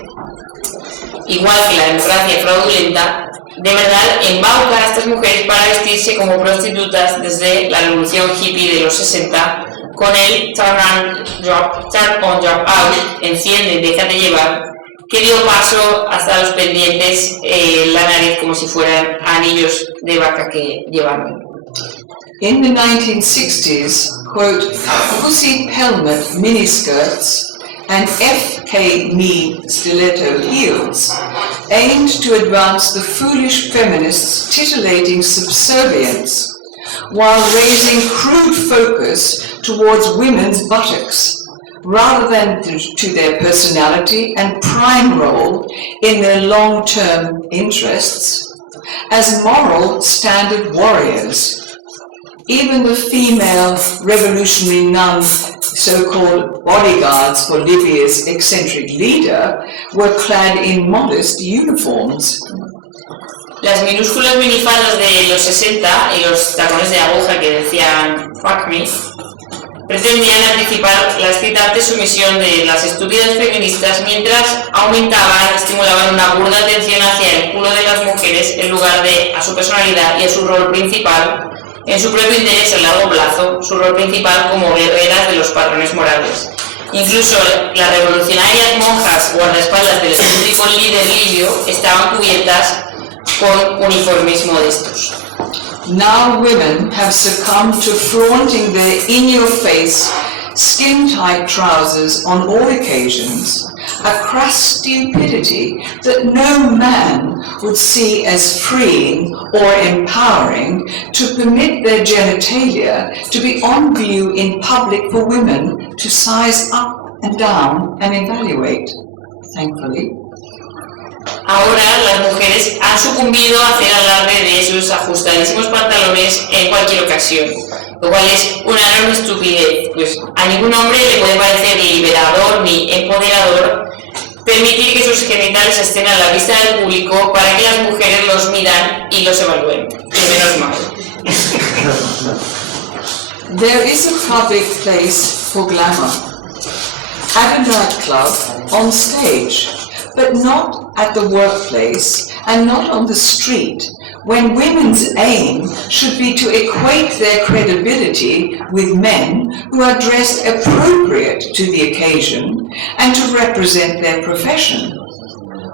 igual que la democracia fraudulenta, de verdad embauca a estas mujeres para vestirse como prostitutas desde la revolución hippie de los 60, con el turn on, drop out, enciende, déjate llevar, que dio paso hasta los pendientes la nariz como si fueran anillos de vaca que llevaban. In the 1960s, quote, pussy helmet miniskirts and FK knee stiletto heels aimed to advance the foolish feminists' titillating subservience while raising crude focus towards women's buttocks rather than to their personality and prime role in their long-term interests as moral standard warriors. Even the female revolutionary nun, so-called bodyguards for Libya's eccentric leader, were clad in modest uniforms. Las minúsculas minifaldas de los 60 y los tacones de aguja que decían "fuck me" pretendían anticipar la excitante sumisión de las estúpidas feministas mientras aumentaban, estimulaban una burda atención hacia el culo de las mujeres en lugar de a su personalidad y a su rol principal, en su propio interés a largo plazo, su rol principal como guerreras de los patrones morales. Incluso las revolucionarias monjas guardaespaldas del excéntrico líder libio estaban cubiertas con uniformes modestos. Now women have succumbed to flaunting their in-your-face, skin-tight trousers on all occasions, a crass stupidity that no man would see as freeing or empowering to permit their genitalia to be on view in public for women to size up and down and evaluate, thankfully. Ahora las mujeres han sucumbido a hacer alarde de sus ajustadísimos pantalones en cualquier ocasión, lo cual es una enorme estupidez, pues a ningún hombre le puede parecer ni liberador ni empoderador permitir que sus genitales estén a la vista del público para que las mujeres los miran y los evalúen. Y menos mal. There is a public place for glamour, at a nightclub, on stage, but not at the workplace and not on the street, when women's aim should be to equate their credibility with men who are dressed appropriate to the occasion and to represent their profession.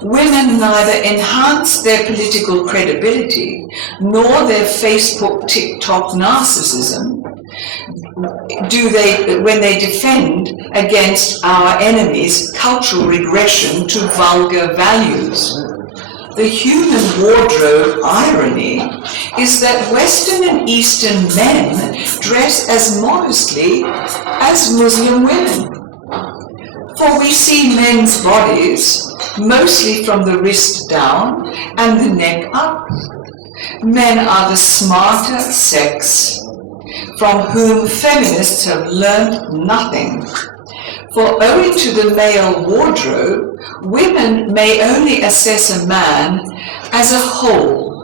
Women neither enhance their political credibility nor their Facebook, TikTok narcissism do they when they defend against our enemies' cultural regression to vulgar values. The human wardrobe irony is that Western and Eastern men dress as modestly as Muslim women. For we see men's bodies mostly from the wrist down and the neck up. Men are the smarter sex, from whom feminists have learned nothing. For owing to the male wardrobe, women may only assess a man as a whole,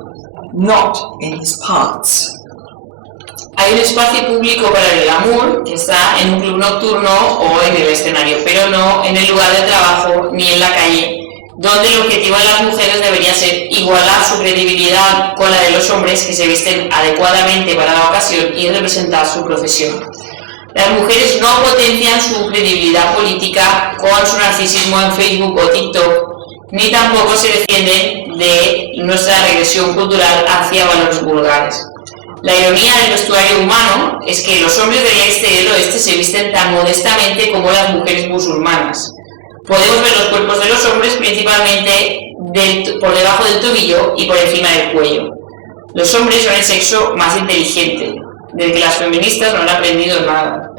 not in his parts. Hay un espacio público para el glamour que está en un club nocturno o en el escenario, pero no en el lugar de trabajo ni en la calle, donde el objetivo de las mujeres debería ser igualar su credibilidad con la de los hombres que se visten adecuadamente para la ocasión y representar su profesión. Las mujeres no potencian su credibilidad política con su narcisismo en Facebook o TikTok, ni tampoco se defienden de nuestra regresión cultural hacia valores vulgares. La ironía del vestuario humano es que los hombres del este y del oeste se visten tan modestamente como las mujeres musulmanas. Podemos ver los cuerpos de los hombres principalmente por debajo del tobillo y por encima del cuello. Los hombres son el sexo más inteligente, del que las feministas no han aprendido nada.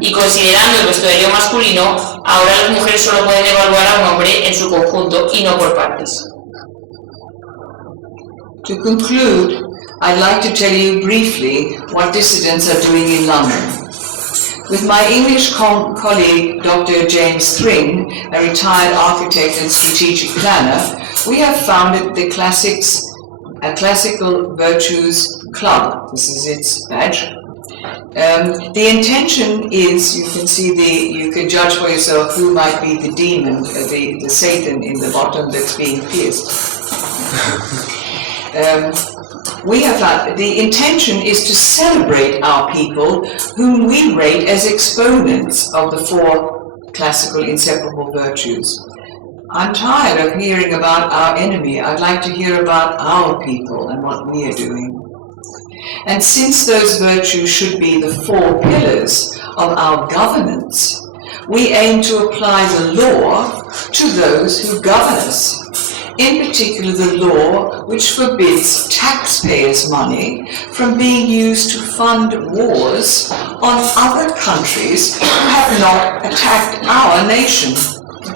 Y considerando el vestuario masculino, ahora las mujeres solo pueden evaluar a un hombre en su conjunto y no por partes. To conclude, I'd like to tell you briefly what dissidents are doing in London. With my English colleague, Dr. James Thring, a retired architect and strategic planner, we have founded the Classical Virtues Club. This is its badge. The intention is, you can judge for yourself who might be the demon, the Satan in the bottom that's being pierced. The intention is to celebrate our people whom we rate as exponents of the four classical inseparable virtues. I'm tired of hearing about our enemy. I'd like to hear about our people and what we are doing. And since those virtues should be the four pillars of our governance, we aim to apply the law to those who govern us. In particular, the law which forbids taxpayers' money from being used to fund wars on other countries who have not attacked our nation.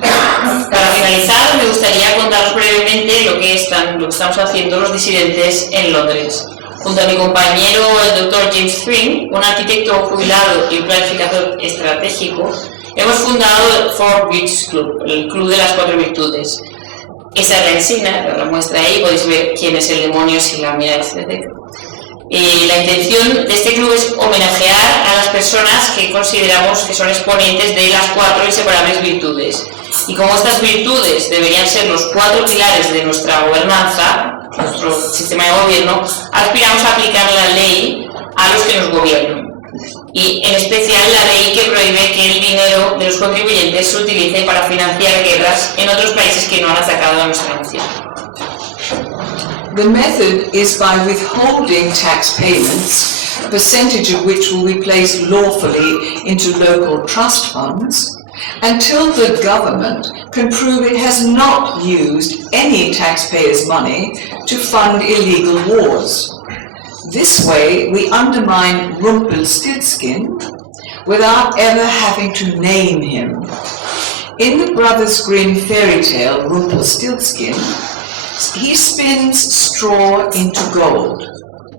Para finalizar, me gustaría contaros brevemente lo que estamos haciendo los disidentes en Londres. Junto a mi compañero, el Dr. James Thring, un arquitecto jubilado y un planificador estratégico, hemos fundado el Four Virtudes Club, el Club de las Cuatro Virtudes. Esa es la insignia, la muestra ahí, podéis ver quién es el demonio si la miráis desde aquí. La intención de este club es homenajear a las personas que consideramos que son exponentes de las cuatro inseparables virtudes. Y como estas virtudes deberían ser los cuatro pilares de nuestra gobernanza, nuestro sistema de gobierno, aspiramos a aplicar la ley a los que nos gobiernan. Y en especial la ley que prohíbe que el dinero de los contribuyentes se utilice para financiar guerras en otros países que no han atacado a nuestra nación. The method is by withholding tax payments, a percentage of which will be placed lawfully into local trust funds, until the government can prove it has not used any taxpayers' money to fund illegal wars. This way, we undermine Rumpelstiltskin without ever having to name him. In the Brothers Grimm fairy tale, Rumpelstiltskin, he spins straw into gold,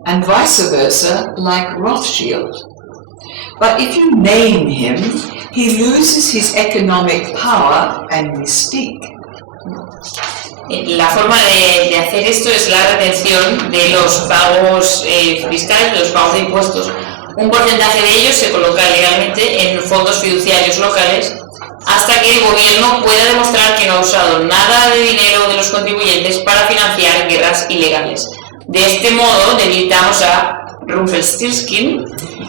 and vice versa, like Rothschild. But if you name him, he loses his economic power and mystique. La forma de hacer esto es la retención de los pagos fiscales, de los pagos de impuestos. Un porcentaje de ellos se coloca legalmente en fondos fiduciarios locales hasta que el gobierno pueda demostrar que no ha usado nada de dinero de los contribuyentes para financiar guerras ilegales. De este modo debilitamos a Rumpelstiltskin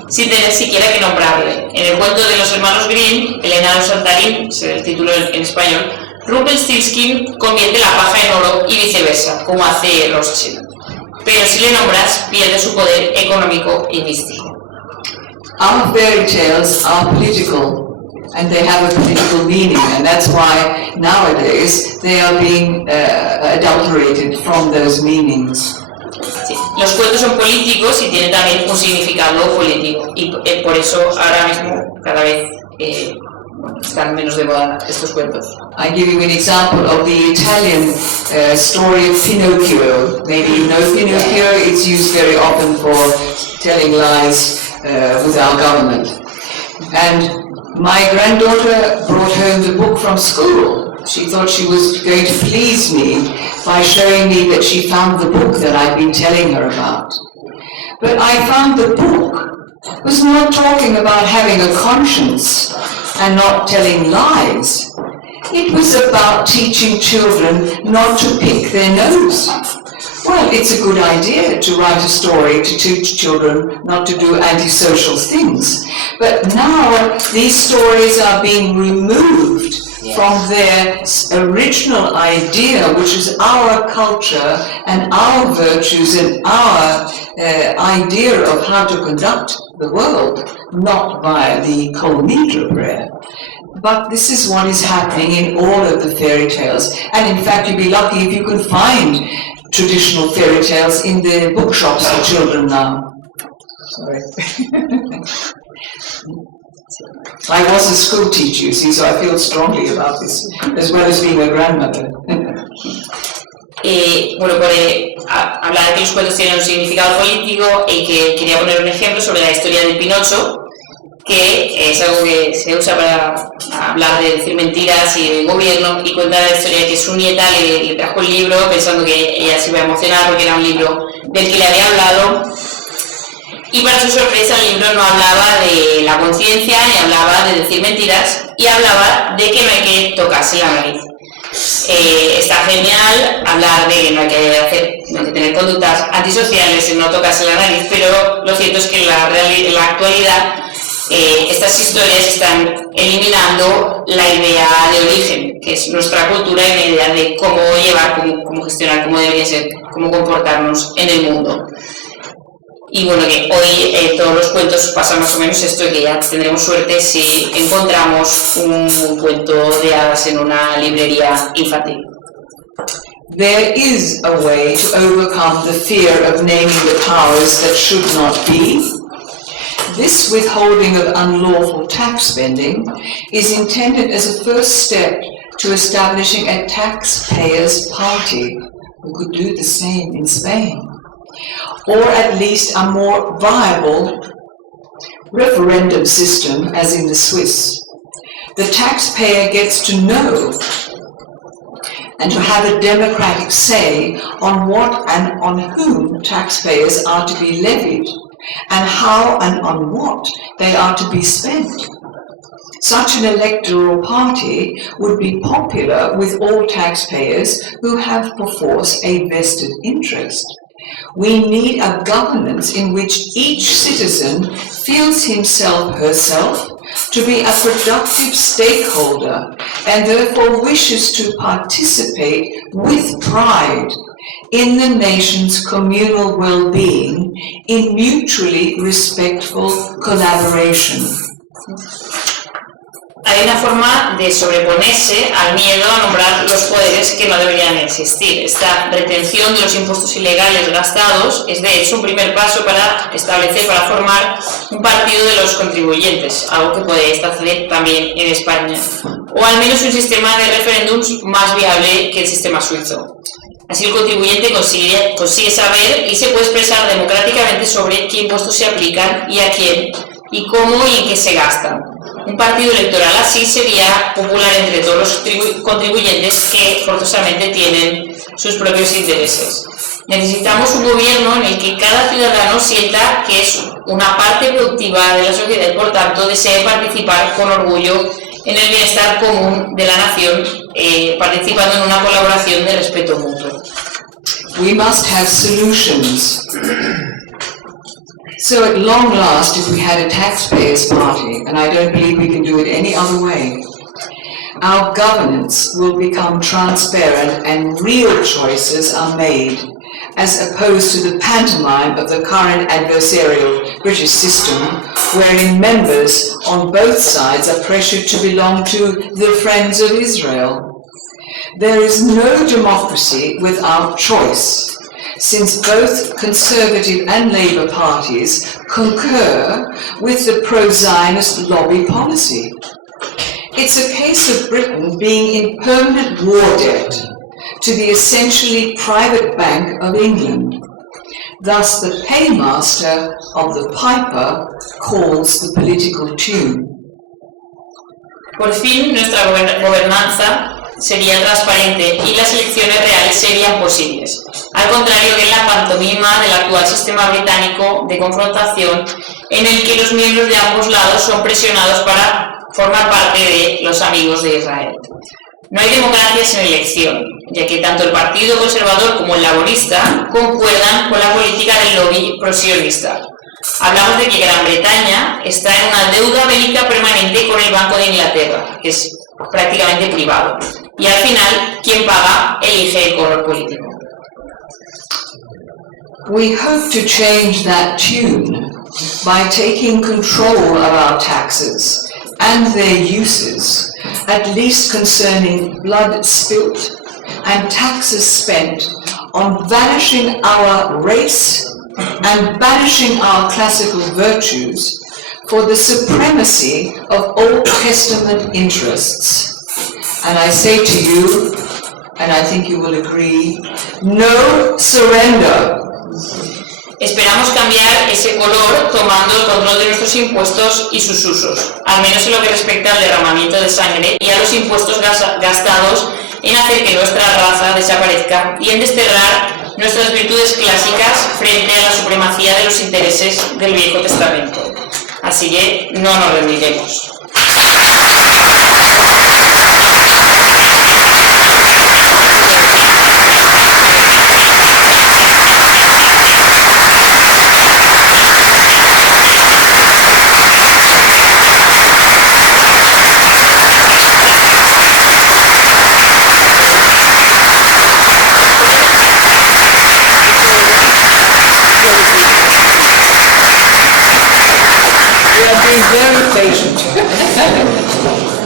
sin tener siquiera que nombrarle. En el cuento de los hermanos Grimm, el enano saltarín, es el título en español, Rumpelstiltskin convierte la paja en oro y viceversa, como hace Rothschild. Pero si le nombras, pierde su poder económico y místico. Our fairy tales are political, and they have a political meaning, and that's why nowadays they are being adulterated from those meanings. Sí. Los cuentos son políticos y tienen también un significado político, y por eso ahora mismo cada vez están menos de moda estos cuentos. I give you an example of the Italian story of Pinocchio. Maybe you know Pinocchio, it's used very often for telling lies with our government. And My granddaughter brought home the book from school. She thought she was going to please me by showing me that she found the book that I'd been telling her about. But I found the book was not talking about having a conscience and not telling lies. It was about teaching children not to pick their nose. Well, it's a good idea to write a story to teach children not to do antisocial things. But now these stories are being removed from their original idea, which is our culture and our virtues and our idea of how to conduct the world, not via the Kol Nidra prayer. But this is what is happening in all of the fairy tales. And in fact, you'd be lucky if you can find traditional fairy tales in the bookshops for children now. Sorry. I was a school teacher, you see, so I feel strongly about this, as well as being a grandmother. Bueno, por hablar de que los cuentos tienen un significado político y que quería poner un ejemplo sobre la historia de Pinocho, que es algo que se usa para hablar de decir mentiras y de gobierno, y cuenta la historia de que su nieta le trajo el libro pensando que ella se iba a emocionar porque era un libro del que le había hablado, y para su sorpresa el libro no hablaba de la conciencia ni hablaba de decir mentiras y hablaba de que no hay que tocarse la nariz. Está genial hablar de que no hay que tener conductas antisociales, no tocarse la nariz, pero lo cierto es que en la actualidad estas historias están eliminando la idea de origen, que es nuestra cultura, y la idea de cómo llevar, cómo gestionar, cómo debería ser, cómo comportarnos en el mundo. Y bueno, que hoy todos los cuentos pasan más o menos esto, que ya tendremos suerte si encontramos un cuento de hadas en una librería infantil. There is a way to overcome the fear of naming the powers that should not be. This withholding of unlawful tax spending is intended as a first step to establishing a taxpayers' party. We could do the same in Spain. Or at least a more viable referendum system as in the Swiss. The taxpayer gets to know and to have a democratic say on what and on whom taxpayers are to be levied, and how and on what they are to be spent. Such an electoral party would be popular with all taxpayers who have perforce a vested interest. We need a governance in which each citizen feels himself, herself, to be a productive stakeholder and therefore wishes to participate with pride in the nation's communal well-being in mutually respectful collaboration. Hay una forma de sobreponerse al miedo a nombrar los poderes que no deberían existir. Esta retención de los impuestos ilegales gastados es de hecho un primer paso para formar un partido de los contribuyentes, algo que puede establecer también en España, o al menos un sistema de referéndums más viable que el sistema suizo. Así el contribuyente consigue saber y se puede expresar democráticamente sobre qué impuestos se aplican y a quién, y cómo y en qué se gastan. Un partido electoral así sería popular entre todos los contribuyentes que forzosamente tienen sus propios intereses. Necesitamos un gobierno en el que cada ciudadano sienta que es una parte productiva de la sociedad y por tanto desee participar con orgullo en el bienestar común de la nación, participando en una colaboración de respeto mutuo. We must have solutions. So at long last, if we had a taxpayers' party, and I don't believe we can do it any other way, our governance will become transparent and real choices are made, as opposed to the pantomime of the current adversarial British system, wherein members on both sides are pressured to belong to the Friends of Israel. There is no democracy without choice, since both Conservative and Labour parties concur with the pro-Zionist lobby policy. It's a case of Britain being in permanent war debt to the essentially private Bank of England. Thus the paymaster of the piper calls the political tune. Por fin nuestra gobernanza sería transparente y las elecciones reales serían posibles, al contrario que en la pantomima del actual sistema británico de confrontación en el que los miembros de ambos lados son presionados para formar parte de los amigos de Israel. No hay democracia sin elección, ya que tanto el Partido Conservador como el Laborista concuerdan con la política del lobby prosionista. Hablamos de que Gran Bretaña está en una deuda bélica permanente con el Banco de Inglaterra, que es prácticamente privado. Y al final, quien paga elige el color político. We hope to change that tune by taking control of our taxes and their uses, at least concerning blood spilt and taxes spent on vanishing our race and banishing our classical virtues for the supremacy of Old Testament interests. And I say to you, and I think you will agree, no surrender. Esperamos cambiar ese color tomando el control de nuestros impuestos y sus usos, al menos en lo que respecta al derramamiento de sangre y a los impuestos gastados en hacer que nuestra raza desaparezca y en desterrar nuestras virtudes clásicas frente a la supremacía de los intereses del Viejo Testamento. Así que no nos rendiremos.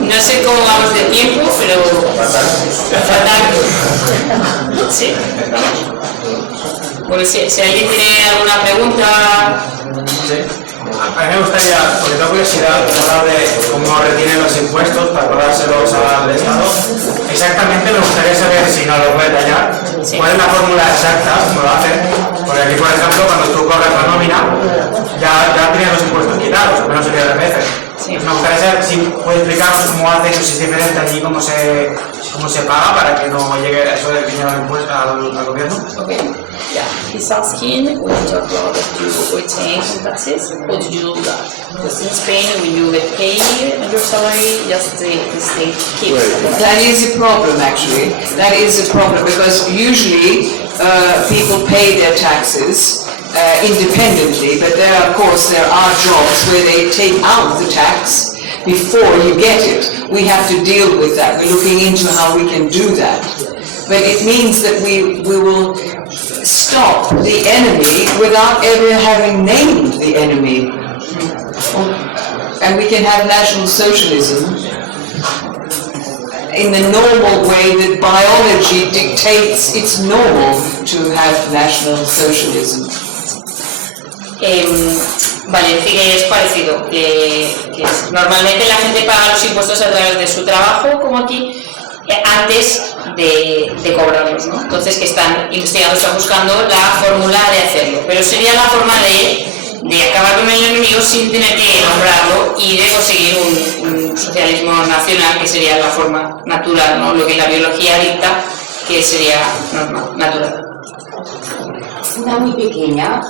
No sé cómo vamos de tiempo, pero fatal. ¿Sí? Bueno, si alguien tiene alguna pregunta. Sí. A mí me gustaría, porque tengo curiosidad, hablar de cómo retienen los impuestos para cobrárselos al Estado. Exactamente me gustaría saber, si no lo puede detallar, cuál es la fórmula exacta, cómo lo hacen. Porque aquí, por ejemplo, cuando tú cobras la nómina, ya tienes los impuestos quitados, o menos el IRPF. Sí. Me gustaría saber si puede explicarnos cómo hace eso, si es diferente allí, cómo se paga para que no llegue eso del dinero al gobierno. Okay. Yeah, he's asking when you talk about that you retain taxes, how do you do that? Because in Spain, when you get paid your salary, just the state keeps. That is a problem, actually. That is a problem because usually people pay their taxes independently, but there are jobs where they take out the tax before you get it. We have to deal with that. We're looking into how we can do that. But it means that we will stop the enemy without ever having named the enemy. And we can have National Socialism in the normal way that biology dictates it's normal to have National Socialism. Vale, sí que es parecido, que normalmente la gente paga los impuestos a través de su trabajo, como aquí, antes de cobrarlos, ¿no? Entonces que están investigando, están buscando la fórmula de hacerlo, pero sería la forma de acabar con el enemigo sin tener que nombrarlo y de conseguir un socialismo nacional, que sería la forma natural, ¿no? Lo que la biología dicta que sería normal, natural. Una muy pequeña,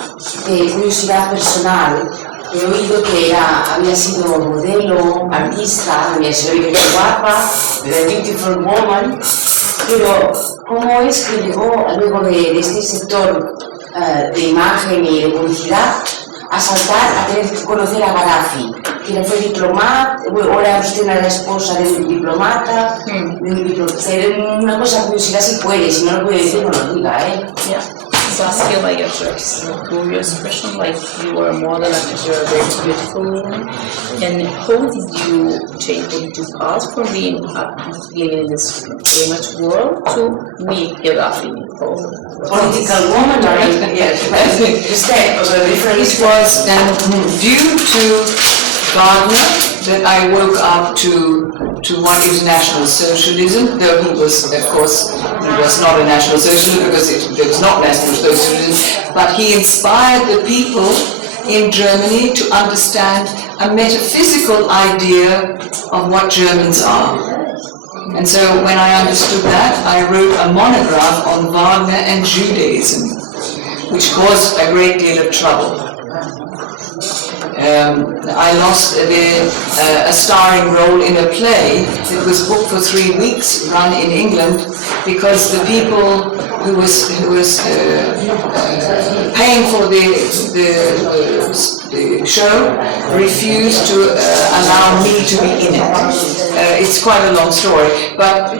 curiosidad personal. He oído que había sido modelo, artista, había sido muy guapa, The Beautiful Woman, pero ¿cómo es que llegó luego de este sector de imagen y de publicidad a saltar a tener que conocer a Gaddafi? Que fue diplomata, ahora usted era la esposa de un diplomata, una cosa curiosidad si puede, si no lo puede decir no lo diga, Yeah. So I feel like it's a curious question, like you were a model and you're a very beautiful woman. And how did you change, what did you pass from being living in this image world to be Gaddafi? Political woman, right? Yes. It was due to Gardner that I woke up to what is National Socialism, though he was, of course, he was not a National Socialist because it was not National Socialism, but he inspired the people in Germany to understand a metaphysical idea of what Germans are. And so when I understood that, I wrote a monograph on Wagner and Judaism, which caused a great deal of trouble. I lost a starring role in a play that was booked for 3 weeks, run in England, because the people who was paying for the show refused to allow me to be in it. It's quite a long story, but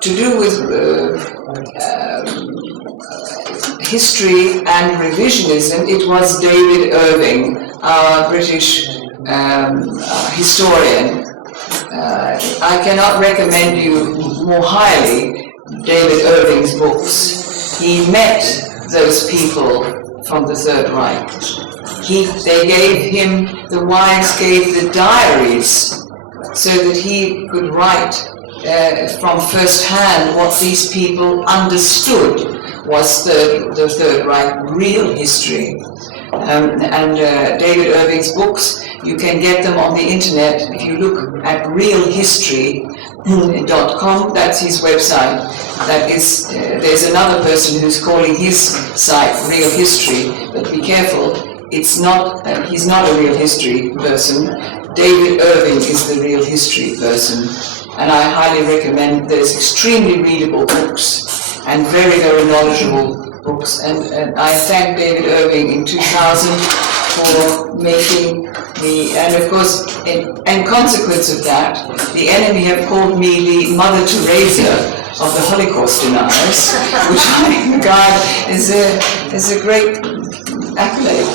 to do with history and revisionism, it was David Irving, our British historian. I cannot recommend you more highly David Irving's books. He met those people from the Third Reich. The wives gave the diaries so that he could write from first hand what these people understood was the Third Reich real history. David Irving's books, you can get them on the internet. If you look at realhistory.com, that's his website. That is, there's another person who's calling his site Real History, but be careful, he's not a real history person. David Irving is the real history person, and I highly recommend. There's extremely readable books and very, very knowledgeable books, and I thank David Irving in 2000 for making me, and of course, in consequence of that, the enemy have called me the Mother Teresa of the Holocaust deniers, which I regard as a great accolade.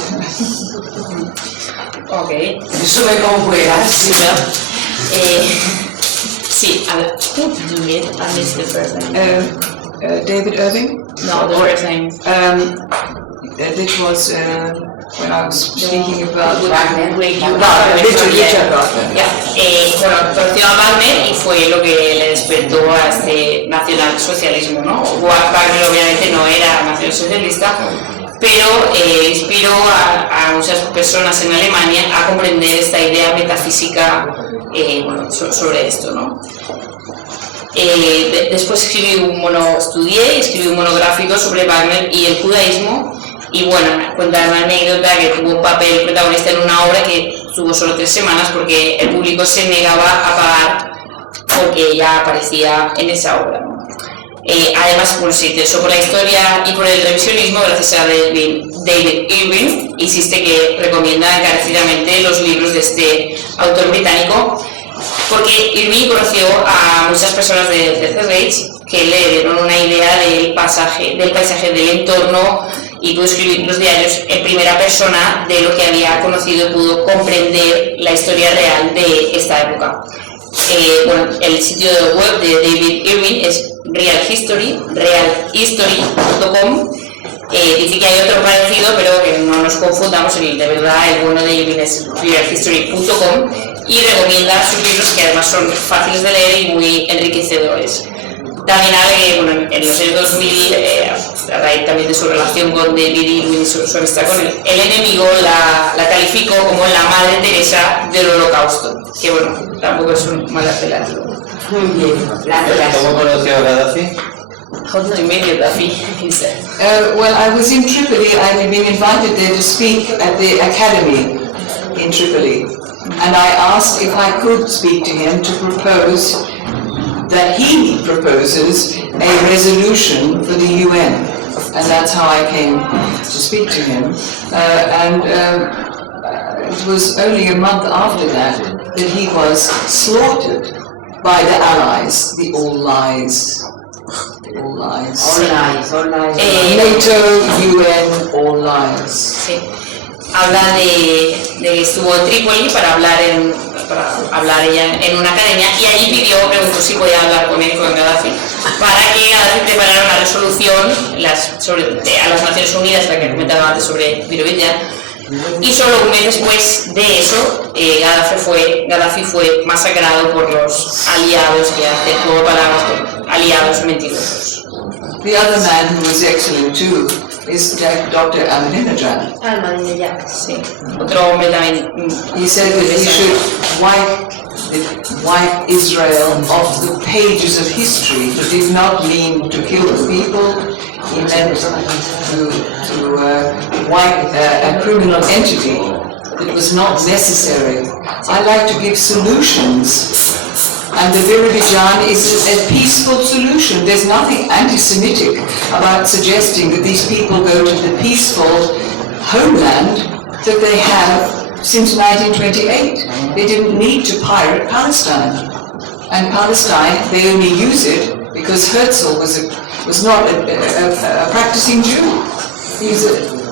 Ok. Sube como puedas. Sí, claro. Sí, a ver. You meet, I missed the first name. David Irving? No, the first name. This was when I was speaking about Wagner. Richard Wagner. Bueno, conoció a Wagner y fue lo que le despertó a este nacionalsocialismo, ¿no? Wagner obviamente no era nacionalsocialista, pero inspiró a muchas personas en Alemania a comprender esta idea metafísica sobre esto, ¿no? Después estudié y escribí un monográfico sobre Wagner y el judaísmo, y bueno, cuenta una anécdota que tuvo un papel protagonista en una obra que tuvo solo 3 semanas porque el público se negaba a pagar porque ella aparecía en esa obra, ¿no? Además, se interesó por la historia y por el revisionismo gracias a David Irving. Insiste que recomienda encarecidamente los libros de este autor británico, porque Irving conoció a muchas personas del Tercer Reich que le dieron una idea del paisaje, del entorno, y pudo escribir los diarios en primera persona de lo que había conocido, pudo comprender la historia real de esta época. El sitio web de David Irving es realhistory.com. Dice que hay otro parecido, pero que no nos confundamos, de verdad el bueno de Irving es realhistory.com, y recomienda sus libros, que además son fáciles de leer y muy enriquecedores. También en los años 2000, a raíz también de su relación con David Irving y su amistad con el enemigo, la calificó como la Madre Teresa del Holocausto, que bueno, tampoco es un mal apelativo. Muy bien, gracias. ¿Cómo conoció a Gaddafi? How did you meet Gaddafi? He said. Well, I was in Tripoli. I had been invited there to speak at the academy in Tripoli, and I asked if I could speak to him to propose that he proposes a resolution for the UN, and that's how I came to speak to him. It was only a month after that he was slaughtered by the Allies, the All Lies. All lies. All lies. NATO, UN, all lies. Sí. Habla de que estuvo en Trípoli para hablar ella en una academia, y allí preguntó si podía hablar con Gaddafi, para que Gaddafi preparara una resolución a las Naciones Unidas, la que comentaba antes sobre Disidencia. Y solo un mes después de eso, Gaddafi fue masacrado por los aliados, que hacen como palabras, aliados mentirosos. The other man who was excellent too is Dr. Ahmadinejad. Sí. Otro hombre también. He said that he should wipe Israel off the pages of history. He did not mean to kill the people. He meant to wipe a criminal entity. It was not necessary. I like to give solutions. And the Viridijan is a peaceful solution. There's nothing anti-Semitic about suggesting that these people go to the peaceful homeland that they have since 1928. They didn't need to pirate Palestine. And Palestine, they only use it because Herzl was not a practicing Jew.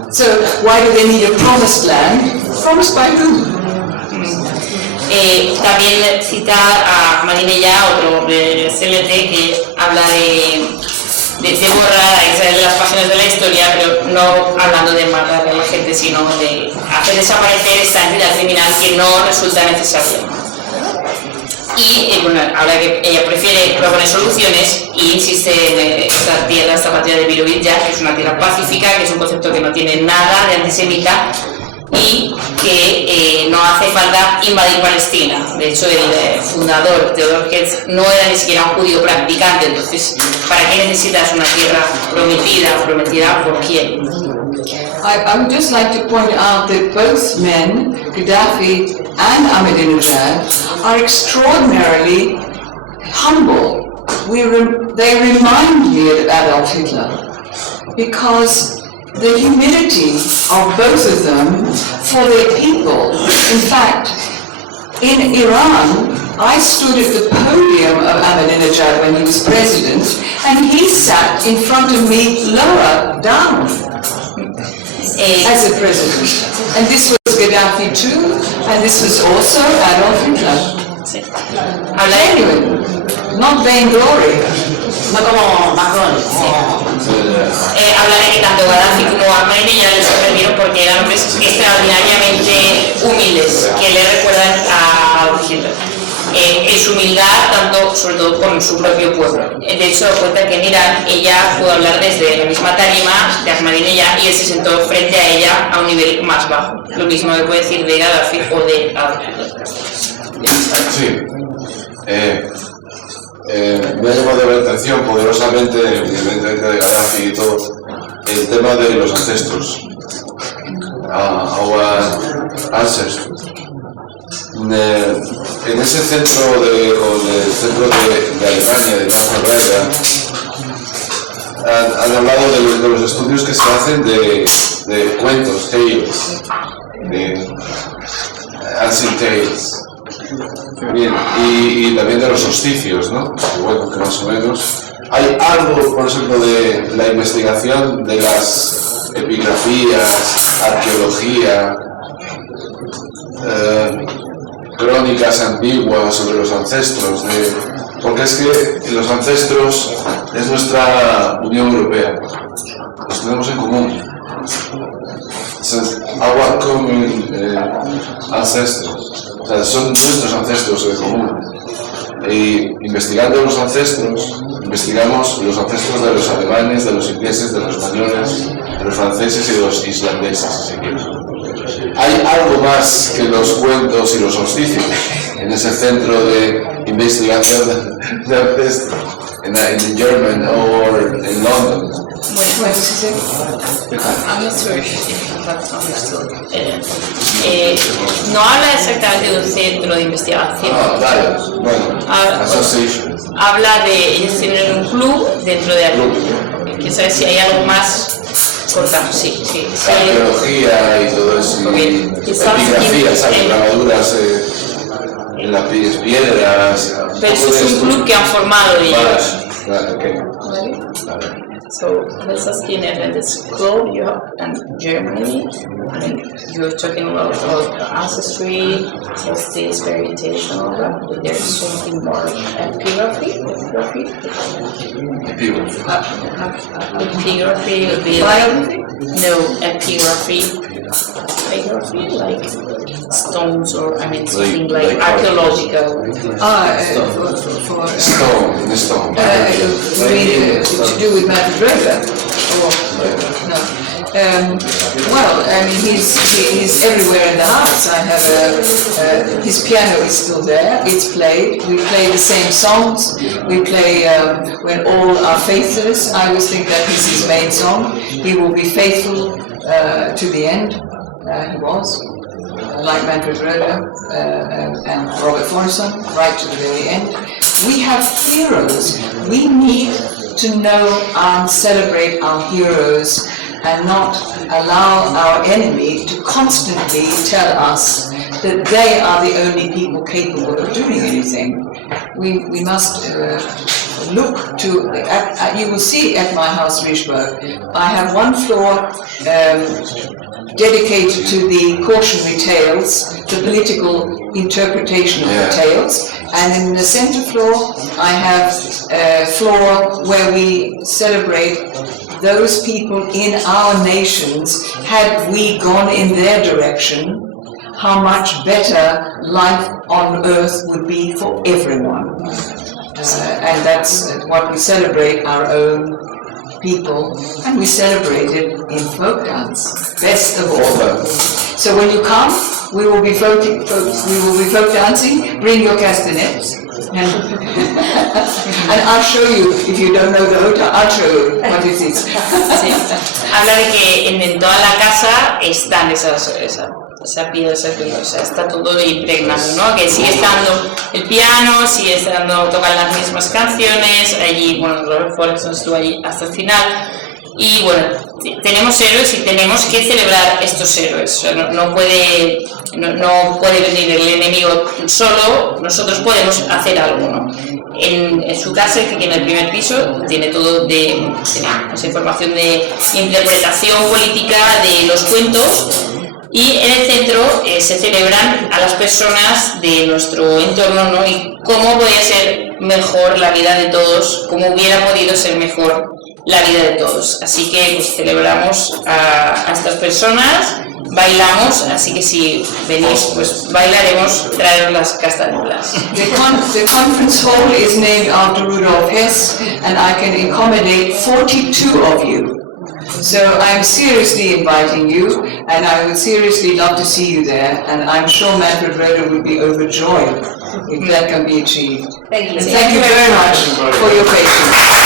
So why do they need a promised land? Promised by whom? También cita a Ahmadinejad, otro hombre excelente, que habla de borrar a Israel de las páginas de la historia, pero no hablando de matar a la gente, sino de hacer desaparecer esta entidad criminal que no resulta necesaria. Y bueno, habla que ella prefiere proponer soluciones y insiste en esta tierra, esta partida de Disidencia, que es una tierra pacífica, que es un concepto que no tiene nada de antisemita, y que no hace falta invadir Palestina. De hecho, el fundador, Theodor Herzl, no era ni siquiera un judío practicante, entonces, ¿para qué necesitas una tierra prometida? ¿Prometida por quién? I would just like to point out that both men, Gaddafi and Ahmadinejad, are extraordinarily humble. They remind me of Adolf Hitler because the humility of both of them for their people. In fact, in Iran, I stood at the podium of Ahmadinejad when he was president, and he sat in front of me lower down as a president. And this was Gaddafi too, and this was also Adolf Hitler. Genuine, not vainglory. No como Macron. Habla de que tanto Gaddafi como Ahmadinejad les sorprendieron porque eran hombres extraordinariamente humildes, que le recuerdan a Hitler. En su humildad, tanto sobre todo con su propio pueblo. De hecho, cuenta que en Irán ella pudo hablar desde la misma tarima de Ahmadinejad y él se sentó frente a ella a un nivel más bajo. Lo mismo que puede decir de Gaddafi o de Adolf Hitler. Sí. Me ha llamado la atención poderosamente, evidentemente de Gaddafi y todo, el tema de los ancestros. Our ancestors. En ese centro de Alemania, de Baja han hablado de los estudios que se hacen de cuentos, tales, de ancient tales. Bien, y también de los solsticios, ¿no? Que bueno, que más o menos hay algo, por ejemplo, de la investigación de las epigrafías, arqueología, crónicas antiguas sobre los ancestros, porque es que los ancestros es nuestra Unión Europea, los tenemos en común. Our common ancestors, o sea, son nuestros ancestros en común. Y investigando los ancestros, investigamos los ancestros de los alemanes, de los ingleses, de los españoles, de los franceses y de los islandeses, si quieres. Hay algo más que los cuentos y los solsticios en ese centro de investigación de ancestros, en German or en London. I'm not sure if you have understood. No habla exactamente de un centro de investigación. Bueno, association. Habla de ellos tienen un club dentro de algo. Quiero saber si hay algo más cortado. Sí. Arqueología y todo eso. Epigrafías, grabaduras en las piedras. Pero eso es un club que han formado ellos. Vale. So this is in this club you have in Germany, and you're talking about ancestry, solstice, variation, all that. But there's something more epigraphy would be like, no, epigraphy, like stones or something like archaeological. Stone. To do with Madrid? No. Well, I mean, he's everywhere in the house. I have his piano is still there. It's played. We play the same songs. We play when all are faithless. I always think that is his main song. He will be faithful to the end. He was. Like Manfred Roeder and Robert Forrison, right to the very end. We have heroes. We need to know and celebrate our heroes and not allow our enemy to constantly tell us that they are the only people capable of doing anything. We must look to, you will see at my house, Riesberg, I have one floor dedicated to the cautionary tales, the political interpretation of the tales, and in the center floor I have a floor where we celebrate those people in our nations. Had we gone in their direction, how much better life on earth would be for everyone. And that's what we celebrate, our own people, and we celebrate it in folk dance, best of all. So when you come, we will be folk dancing. Bring your castanets, and I'll show you. If you don't know the Jota, I'll show you what it is. Sí. Habla de que en toda la casa están esa piedra, o sea, está todo impregnado, ¿no? Que sigue estando el piano, sigue estando, tocan las mismas canciones, allí, bueno, Robert Forrison estuvo allí hasta el final, y bueno, tenemos héroes y tenemos que celebrar estos héroes, o sea, no puede venir el enemigo solo, nosotros podemos hacer algo, ¿no? En su casa, que tiene el primer piso, tiene todo tiene esa información de interpretación política de los cuentos. Y en el centro se celebran a las personas de nuestro entorno, ¿no? Y cómo podría ser mejor la vida de todos, cómo hubiera podido ser mejor la vida de todos. Así que pues, celebramos a estas personas, bailamos, así que si venís, pues bailaremos, traeros las castañuelas. The conference hall is named after Rudolf Hess, and I can accommodate 42 of you. So I'm seriously inviting you, and I would seriously love to see you there, and I'm sure Manfred Roeder would be overjoyed if that can be achieved. Thank you. And thank you very much for your patience.